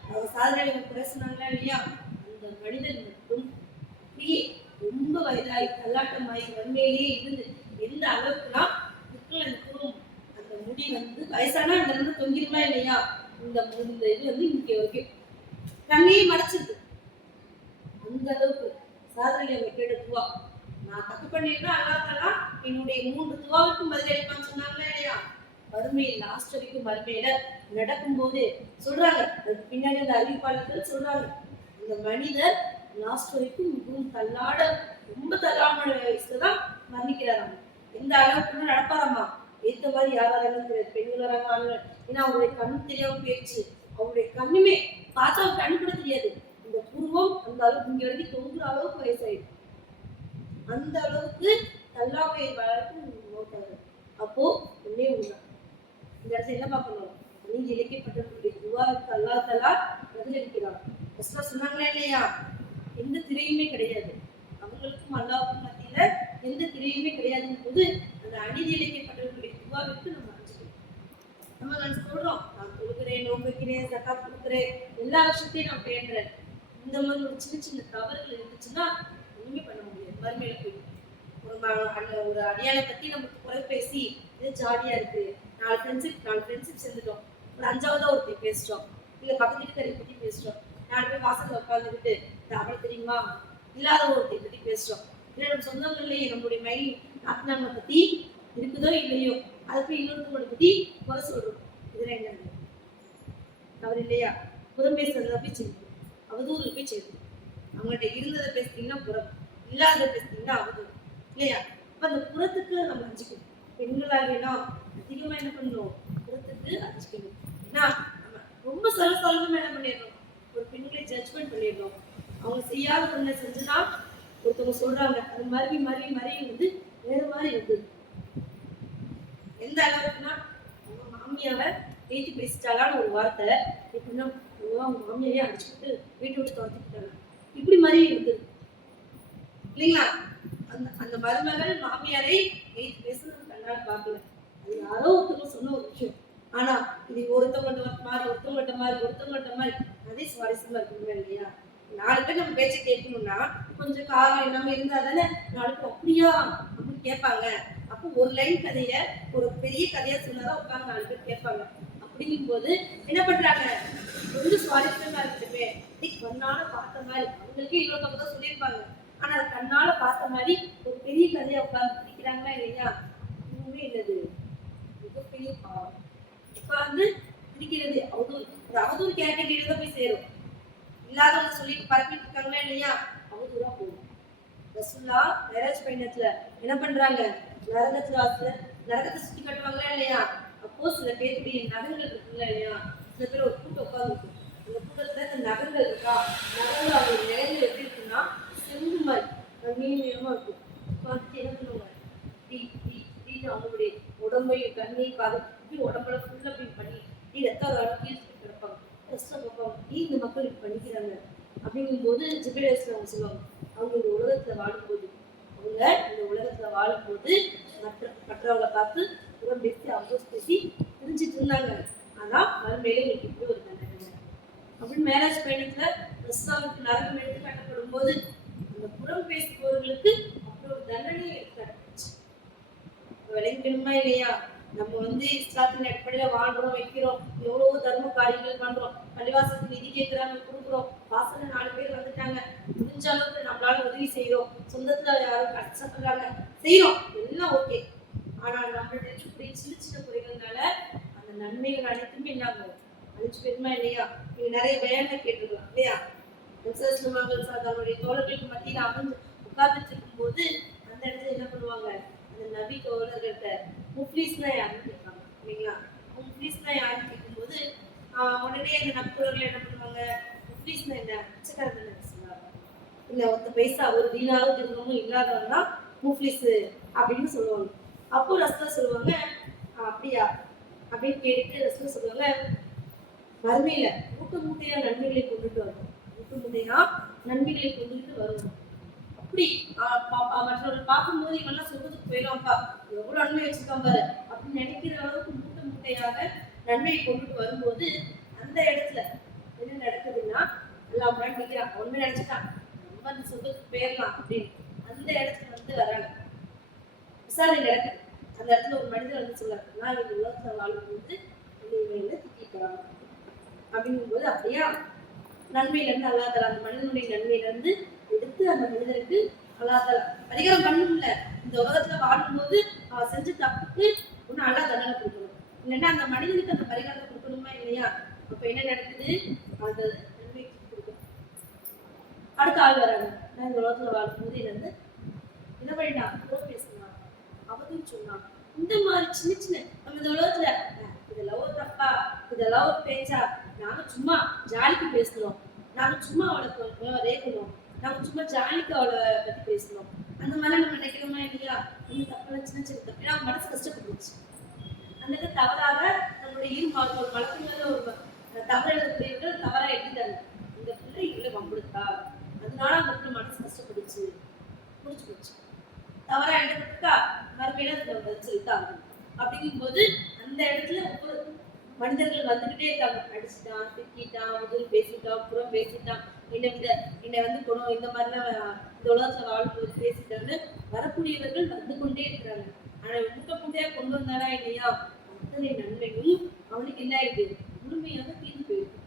அவங்க சாதனை குறை சொன்னாங்களா இல்லையா, அந்த மனிதன் மட்டும் அப்படியே ரொம்ப வயதாகி தள்ளாட்டமாகி வன்மையிலேயே இருந்து எந்த அளவுக்குலாம் அந்த முடி வந்து வயசானா அந்த இடத்துல தொங்கிருமா இல்லையா, இந்த இந்த இது வந்து இங்க வரைக்கும் கண்ணையே மறைச்சிருக்கு. அந்த அளவுக்கு சாதனை அவங்க கேட்ட துவா. நான் தப்பு பண்ணிருந்தா அல்லாஹ் என்னுடைய 3 துவாவுக்கும் பதிலளிப்பான்னு சொன்னாங்களா இல்லையா? மறுமையில் லாஸ்ட் வரைக்கும் மறுமையில நடக்கும்போது சொல்றாங்க, அதுக்கு பின்னாடி அந்த அறிவிப்பாளர்கள் சொல்றாங்க, இந்த மனிதர் லாஸ்ட் வரைக்கும் மிகவும் தள்ளாட, ரொம்ப தள்ளாம வயசுல தான் மரணிக்கிறாராம். எந்த அளவுக்கு நடப்பாராமா, ஏத்த மாதிரி யாராலும் தெரியாது, பெண்கள் வராங்க ஆண்கள். ஏன்னா அவங்களுடைய கண் தெரியாம போயிடுச்சு. அவங்களுடைய கண்ணுமே பார்த்தா கண்ணு கூட தெரியாது. இந்த பூர்வம் அந்த அளவுக்கு இங்க வரைக்கும் தொங்குற அளவுக்கு வயசாயிடும். அந்த அளவுக்கு தள்ளாமை வளர்க்கும் நோக்காது. அப்போ ஒன்னே ஒண்ணுதான், இந்த இடத்துல என்ன பார்க்கணும், நீங்க இழைக்கப்பட்டவர்களுடைய துவாவுக்கு அல்லாஹ் தஆலா பதிலளிக்கிறார். ஃபர்ஸ்ட்ல சொன்னாங்களா இல்லையா, எந்த திரையுமே கிடையாது, அவங்களுக்கும் அல்லாஹ்வுக்கும் மத்தியில எந்த திரையுமே கிடையாதுன்னு போது அந்த அநீதி இழைக்கப்பட்டவர்களுடைய துவாவுக்கு நம்ம அஞ்சுக்கணும். நம்ம சொல்றோம், நான் தொழுகிறேன், நோன்பு வைக்கிறேன், ஜகாத் கொடுக்குறேன், எல்லா விஷயத்தையும் நான் பேசுறேன். இந்த மாதிரி ஒரு சின்ன சின்ன தவறுகள் இருந்துச்சுன்னா ஒண்ணுமே பண்ண முடியாது. மறுமையில போய் ஒரு அடியானை பத்தி நமக்கு குறை பேசி இது ஜாலியா இருக்கு, 4 ஃப்ரெண்ட்ஷிப் சேர்ந்துட்டோம், ஒரு 5ஆவதா ஒருத்தி பேசிட்டோம், இல்ல பக்கத்து வீட்டுக்காரி பத்தி பேசிட்டோம், 4 பேர் வாசல்ல உட்காந்துக்கிட்டு அவளை தெரியுமா இல்லாத ஒருத்தி பத்தி பேசிட்டோம், இல்ல நம்ம சொந்தங்கள்லயே நம்மளுடைய நாட்டினாங்களை பத்தி இருக்குதோ இல்லையோ அதை போய் இன்னொருத்தவங்களை பத்தி குறை சொல்றோம். இதெல்லாம் என்ன தவறு இல்லையா? புறம் பேசுறத போய் செய்யணும், அவதூறு போய் செய்யணும். அவங்கள்ட்ட இருந்ததை பேசுறீங்கன்னா புறம், இல்லாத பேசுறீங்கன்னா அவதூறு இல்லையா? அப்ப அந்த புறத்துக்கு நம்ம அஞ்சிக்கணும். பெண்களாகினா அதிகமா என்ன பண்ணணும், புறத்துக்கு அஞ்சிக்கணும். ஏன்னா நம்ம ரொம்ப சலசலமா என்ன பண்ணிடணும், ஒரு பெண்களை ஜட்ஜ்மெண்ட் பண்ணிடணும். அவங்க செய்யாத ஒண்ணை செஞ்சுனா ஒருத்தவங்க சொல்றாங்க, அது மறுவி வந்து வேற மாதிரி இருந்தது. எந்த அளவுக்குன்னா அவங்க மாமியாவை ஏற்றி பேசிட்டாலான்னு ஒரு வார்த்தை, எப்படின்னா அவங்க மாமியாவே அடிச்சுக்கிட்டு வீட்டை விட்டு துரத்திக்கிட்டாங்க, இப்படி மாதிரி இருந்தது இல்லைங்களா? அந்த மருமகள் மாமியாரை ஏற்றி பேசுறது கண்ணால் பார்க்கல, அது யாரோ ஒருத்தவங்க சொன்ன ஒரு விஷயம். ஆனா இது ஒருத்தவங்கள்ட்ட மாதிரி அதே சுவாரஸ்யமா இருக்கணுமே இல்லையா? 4 பேர் நம்ம பேச்சை கேட்கணும்னா கொஞ்சம் காலம் எல்லாமே இருந்தா தானே 4 பேர் அப்படியா அப்படின்னு கேட்பாங்க. அப்போ ஒரு லைன் கதைய ஒரு பெரிய கதையா சொன்னாதான் உட்காந்து 4 பேர் கேட்பாங்க. அப்படிங்கும் போது என்ன பண்றாங்க, கொஞ்சம் சுவாரஸ்யமா இருக்கட்டுமே, கண்ணால பார்த்த மாதிரி அவங்களுக்கே இன்னொருத்தவங்க தான் சொல்லியிருப்பாங்க, ஆனா அது கண்ணால பார்த்த மாதிரி ஒரு பெரிய கதையா உட்கார்ந்து பிடிக்கிறாங்களா இல்லையா? இன்னுமே என்னது மிகப்பெரிய பாவம். உட்கார்ந்து பிடிக்கிறது அவதூறு கேட்டகரியில தான் போய் சேரும். இல்லாதவங்க சொல்லிட்டு பரப்பிட்டு இருக்காங்களா இல்லையா, அவதூறா போகும். ரசூலுல்லாஹ் மேரேஜ் பயணத்துல என்ன பண்றாங்க, நரகத்தை சுத்தி காட்டுவாங்களா இல்லையா? அப்போ சில பேருடைய நகங்கள் இருக்குங்களா இல்லையா, சில பேர் ஒரு கூட்டம் உட்கார்ந்து, அந்த கூட்டத்துல இந்த நகங்கள் இருக்கா, நகங்கள் அவங்க நிலையில எப்படி இருக்குன்னா செம்பு மாதிரி நீளமா இருக்கும். பார்த்து என்ன பண்ணுவாங்க, அவங்களுடைய உடம்பையும் கண்ணையும் பார்த்து உடம்புல ஃபுல்லா அப்படி பண்ணி ரத்தம் கிடப்பாங்க. இந்த மக்கள் இப்படி பண்ணிக்கிறாங்க அப்படிங்கும் போது ஜிப்ரீல் அலைஹிஸ்ஸலாம் அவங்க சொல்லுவாங்க, அவங்க இந்த உலகத்துல வாழும்போது மற்றவங்களை பார்த்து புறம் பேசி அவதூறு பேசி பிரிஞ்சிட்டு இருந்தாங்க. ஆனா மறுமையில உங்களுக்கு இப்படி ஒரு தண்டனை அப்படின்னு மேரேஜ் பயணத்துல ரசூலுல்லாஹ்வுக்கு நரகம் எடுத்து காட்டப்படும் போது அந்த புறம் பேசுபவர்களுக்கு அப்படி ஒரு தண்டனை எடுத்து விளைக்கணுமா இல்லையா? நம்ம இஸ்லாத்தின் அடிப்படையில வாழ்றோம், வைக்கிறோம், எவ்வளவோ தர்ம காரியங்கள் பண்றோம், பள்ளிவாசலுக்கு நிதி கேட்கிறாங்க கொடுக்குறோம், வாசல்ல 4 பேர் வந்துட்டாங்க, முடிஞ்ச அளவுக்கு நம்மளால உதவி செய்யறோம், சொந்தத்துல யாரும் கஷ்டப்படுறாங்க செய்யறோம், எல்லாம் ஓகே. ஆனா நம்மள்ட்ட இருக்கக்கூடிய சின்ன சின்ன குறைகள்னால அந்த நன்மைகள் அனைத்துமே என்ன அழிச்சு போயிருமா இல்லையா? நீங்க நிறைய பயான்ல கேட்டுருக்கலாம் இல்லையா? தன்னுடைய தோழர்களுக்கு மத்தியில அமைஞ்சு உட்கார்ந்துட்டு இருக்கும் போது அந்த இடத்துல என்ன பண்ணுவாங்க, அந்த நபி தோழர்கள்ட்ட முஃப்லீஸ்னா யாருன்னு கேட்பாங்க இல்லைங்களா? முஃப்லீஸ்னா யாருன்னு கேட்கும்போது உடனே அந்த நபித்தோழர்கள் என்ன பண்ணுவாங்க, முஃப்லீஸ்னா என்ன, பிச்சைக்காரன் சொல்லுவாங்க, இல்ல 1 பைசா ஒரு தீனாரோ திரும்பவும் இல்லாதவன் தான் முஃப்லீஸ் அப்படின்னு சொல்லுவாங்க. அப்போ ரசூலுல்லாஹ் சொல்லுவாங்க, அப்படியா அப்படின்னு கேட்டு ரசூலுல்லாஹ் சொல்லுவாங்க, மறுமையில மூட்டையா நன்மைகளை கொண்டுட்டு வரும், நன்மைகளை கொண்டுட்டு வரும். அப்படி மற்றவர்கள் பார்க்கும்போது இவெல்லாம் சொல்றதுக்கு போயிடும்ப்பா, எவ்வளவு நன்மை வச்சிருக்கான் பாரு அப்படின்னு நினைக்கிற அளவுக்கு மூட்டையாக நன்மையை கொண்டுட்டு வரும்போது அந்த இடத்துல என்ன நடக்குதுன்னா, எல்லாம் நினைக்கிறான், ஒண்ணுமே நினைச்சுட்டான், நம்ம அந்த சொல்றதுக்கு போயிடலாம் அப்படின்னு அந்த இடத்துல வராங்க, விசாரணை நடக்குது. அந்த இடத்துல ஒரு மனிதர் வந்து சொல்றாரு, நான் இந்த உலகத்துல வாழும்போது என்ன திட்டிக்கிறான் அப்படிங்கும்போது அப்படியா நன்மையில இருந்து அல்லாஹ் அந்த மனிதனுடைய நன்மையில இருந்து எடுத்து அந்த மனிதனுக்கு அல்லாஹ் பரிகாரம் பண்ணணும்ல. இந்த உலகத்துல வாழும்போது அவன் செஞ்ச தப்புக்கு ஒன்னும் அல்லாஹ் தண்டனை கொடுக்கணும், இல்லைன்னா அந்த மனிதனுக்கு அந்த பரிகாரத்தை கொடுக்கணுமா இல்லையா? அப்ப என்ன நடக்குது, அந்த நன்மை கொடுக்கணும். அடுத்த ஆள் வராங்க, நான் இந்த உலகத்துல வாழும்போது என்ன பண்ணிட்டா கூட பேசினான், அவதும் சொன்னான். இந்த மாதிரி சின்ன சின்ன நம்ம இந்த உலகத்துல இதெல்லாம் ஒரு தப்பா, இதெல்லாம் ஒரு பேச்சா, நாங்க சும்மா ஜாலிக்கு பேசணும், நாங்க சும்மா அவளை ரேக்கணும், நாங்க சும்மா ஜாலிக்கு அவளை பத்தி பேசணும், அந்த மாதிரி நம்ம நினைக்கிறோமா இல்லையா? இந்த தப்பெல்லாம் சின்ன சின்ன தப்பு, ஏன்னா மனசு கஷ்டப்பட்டுருச்சு. அந்த தவறாக நம்மளுடைய ஒரு வழக்கங்கள ஒரு தவறு எழுதக்கூடியவர்கள் தவறா எழுதிட்டாங்க, இந்த பிள்ளை இவ்வளவு வம்புடுத்தா, அதனால அந்த பிள்ளை மனசு கஷ்டப்பட்டுச்சு, முடிச்சு போச்சு. தவறா எழுதப்பட்டுக்கா மறுமையில பதில் சொல்லிட்டாங்க. அப்படிங்கும்போது அந்த இடத்துல ஒவ்வொரு மனிதர்கள் வந்துகிட்டே இருக்காங்க, அடிச்சுட்டான், திட்டான், முதல் பேசிட்டான், புறம் பேசிட்டான், என்னை வந்து குணம் இந்த மாதிரிலாம் இந்த உலகத்துல வாழ்க்கை பேசிட்டான்னு வரக்கூடியவர்கள் வந்து கொண்டே இருக்கிறாங்க. ஆனா முட்டையா கொண்டு வந்தாரா இல்லையா, அத்தனை நன்மையும் அவனுக்கு என்ன ஆயிடுது, முழுமையாக தீர்ந்து போயிருக்கு.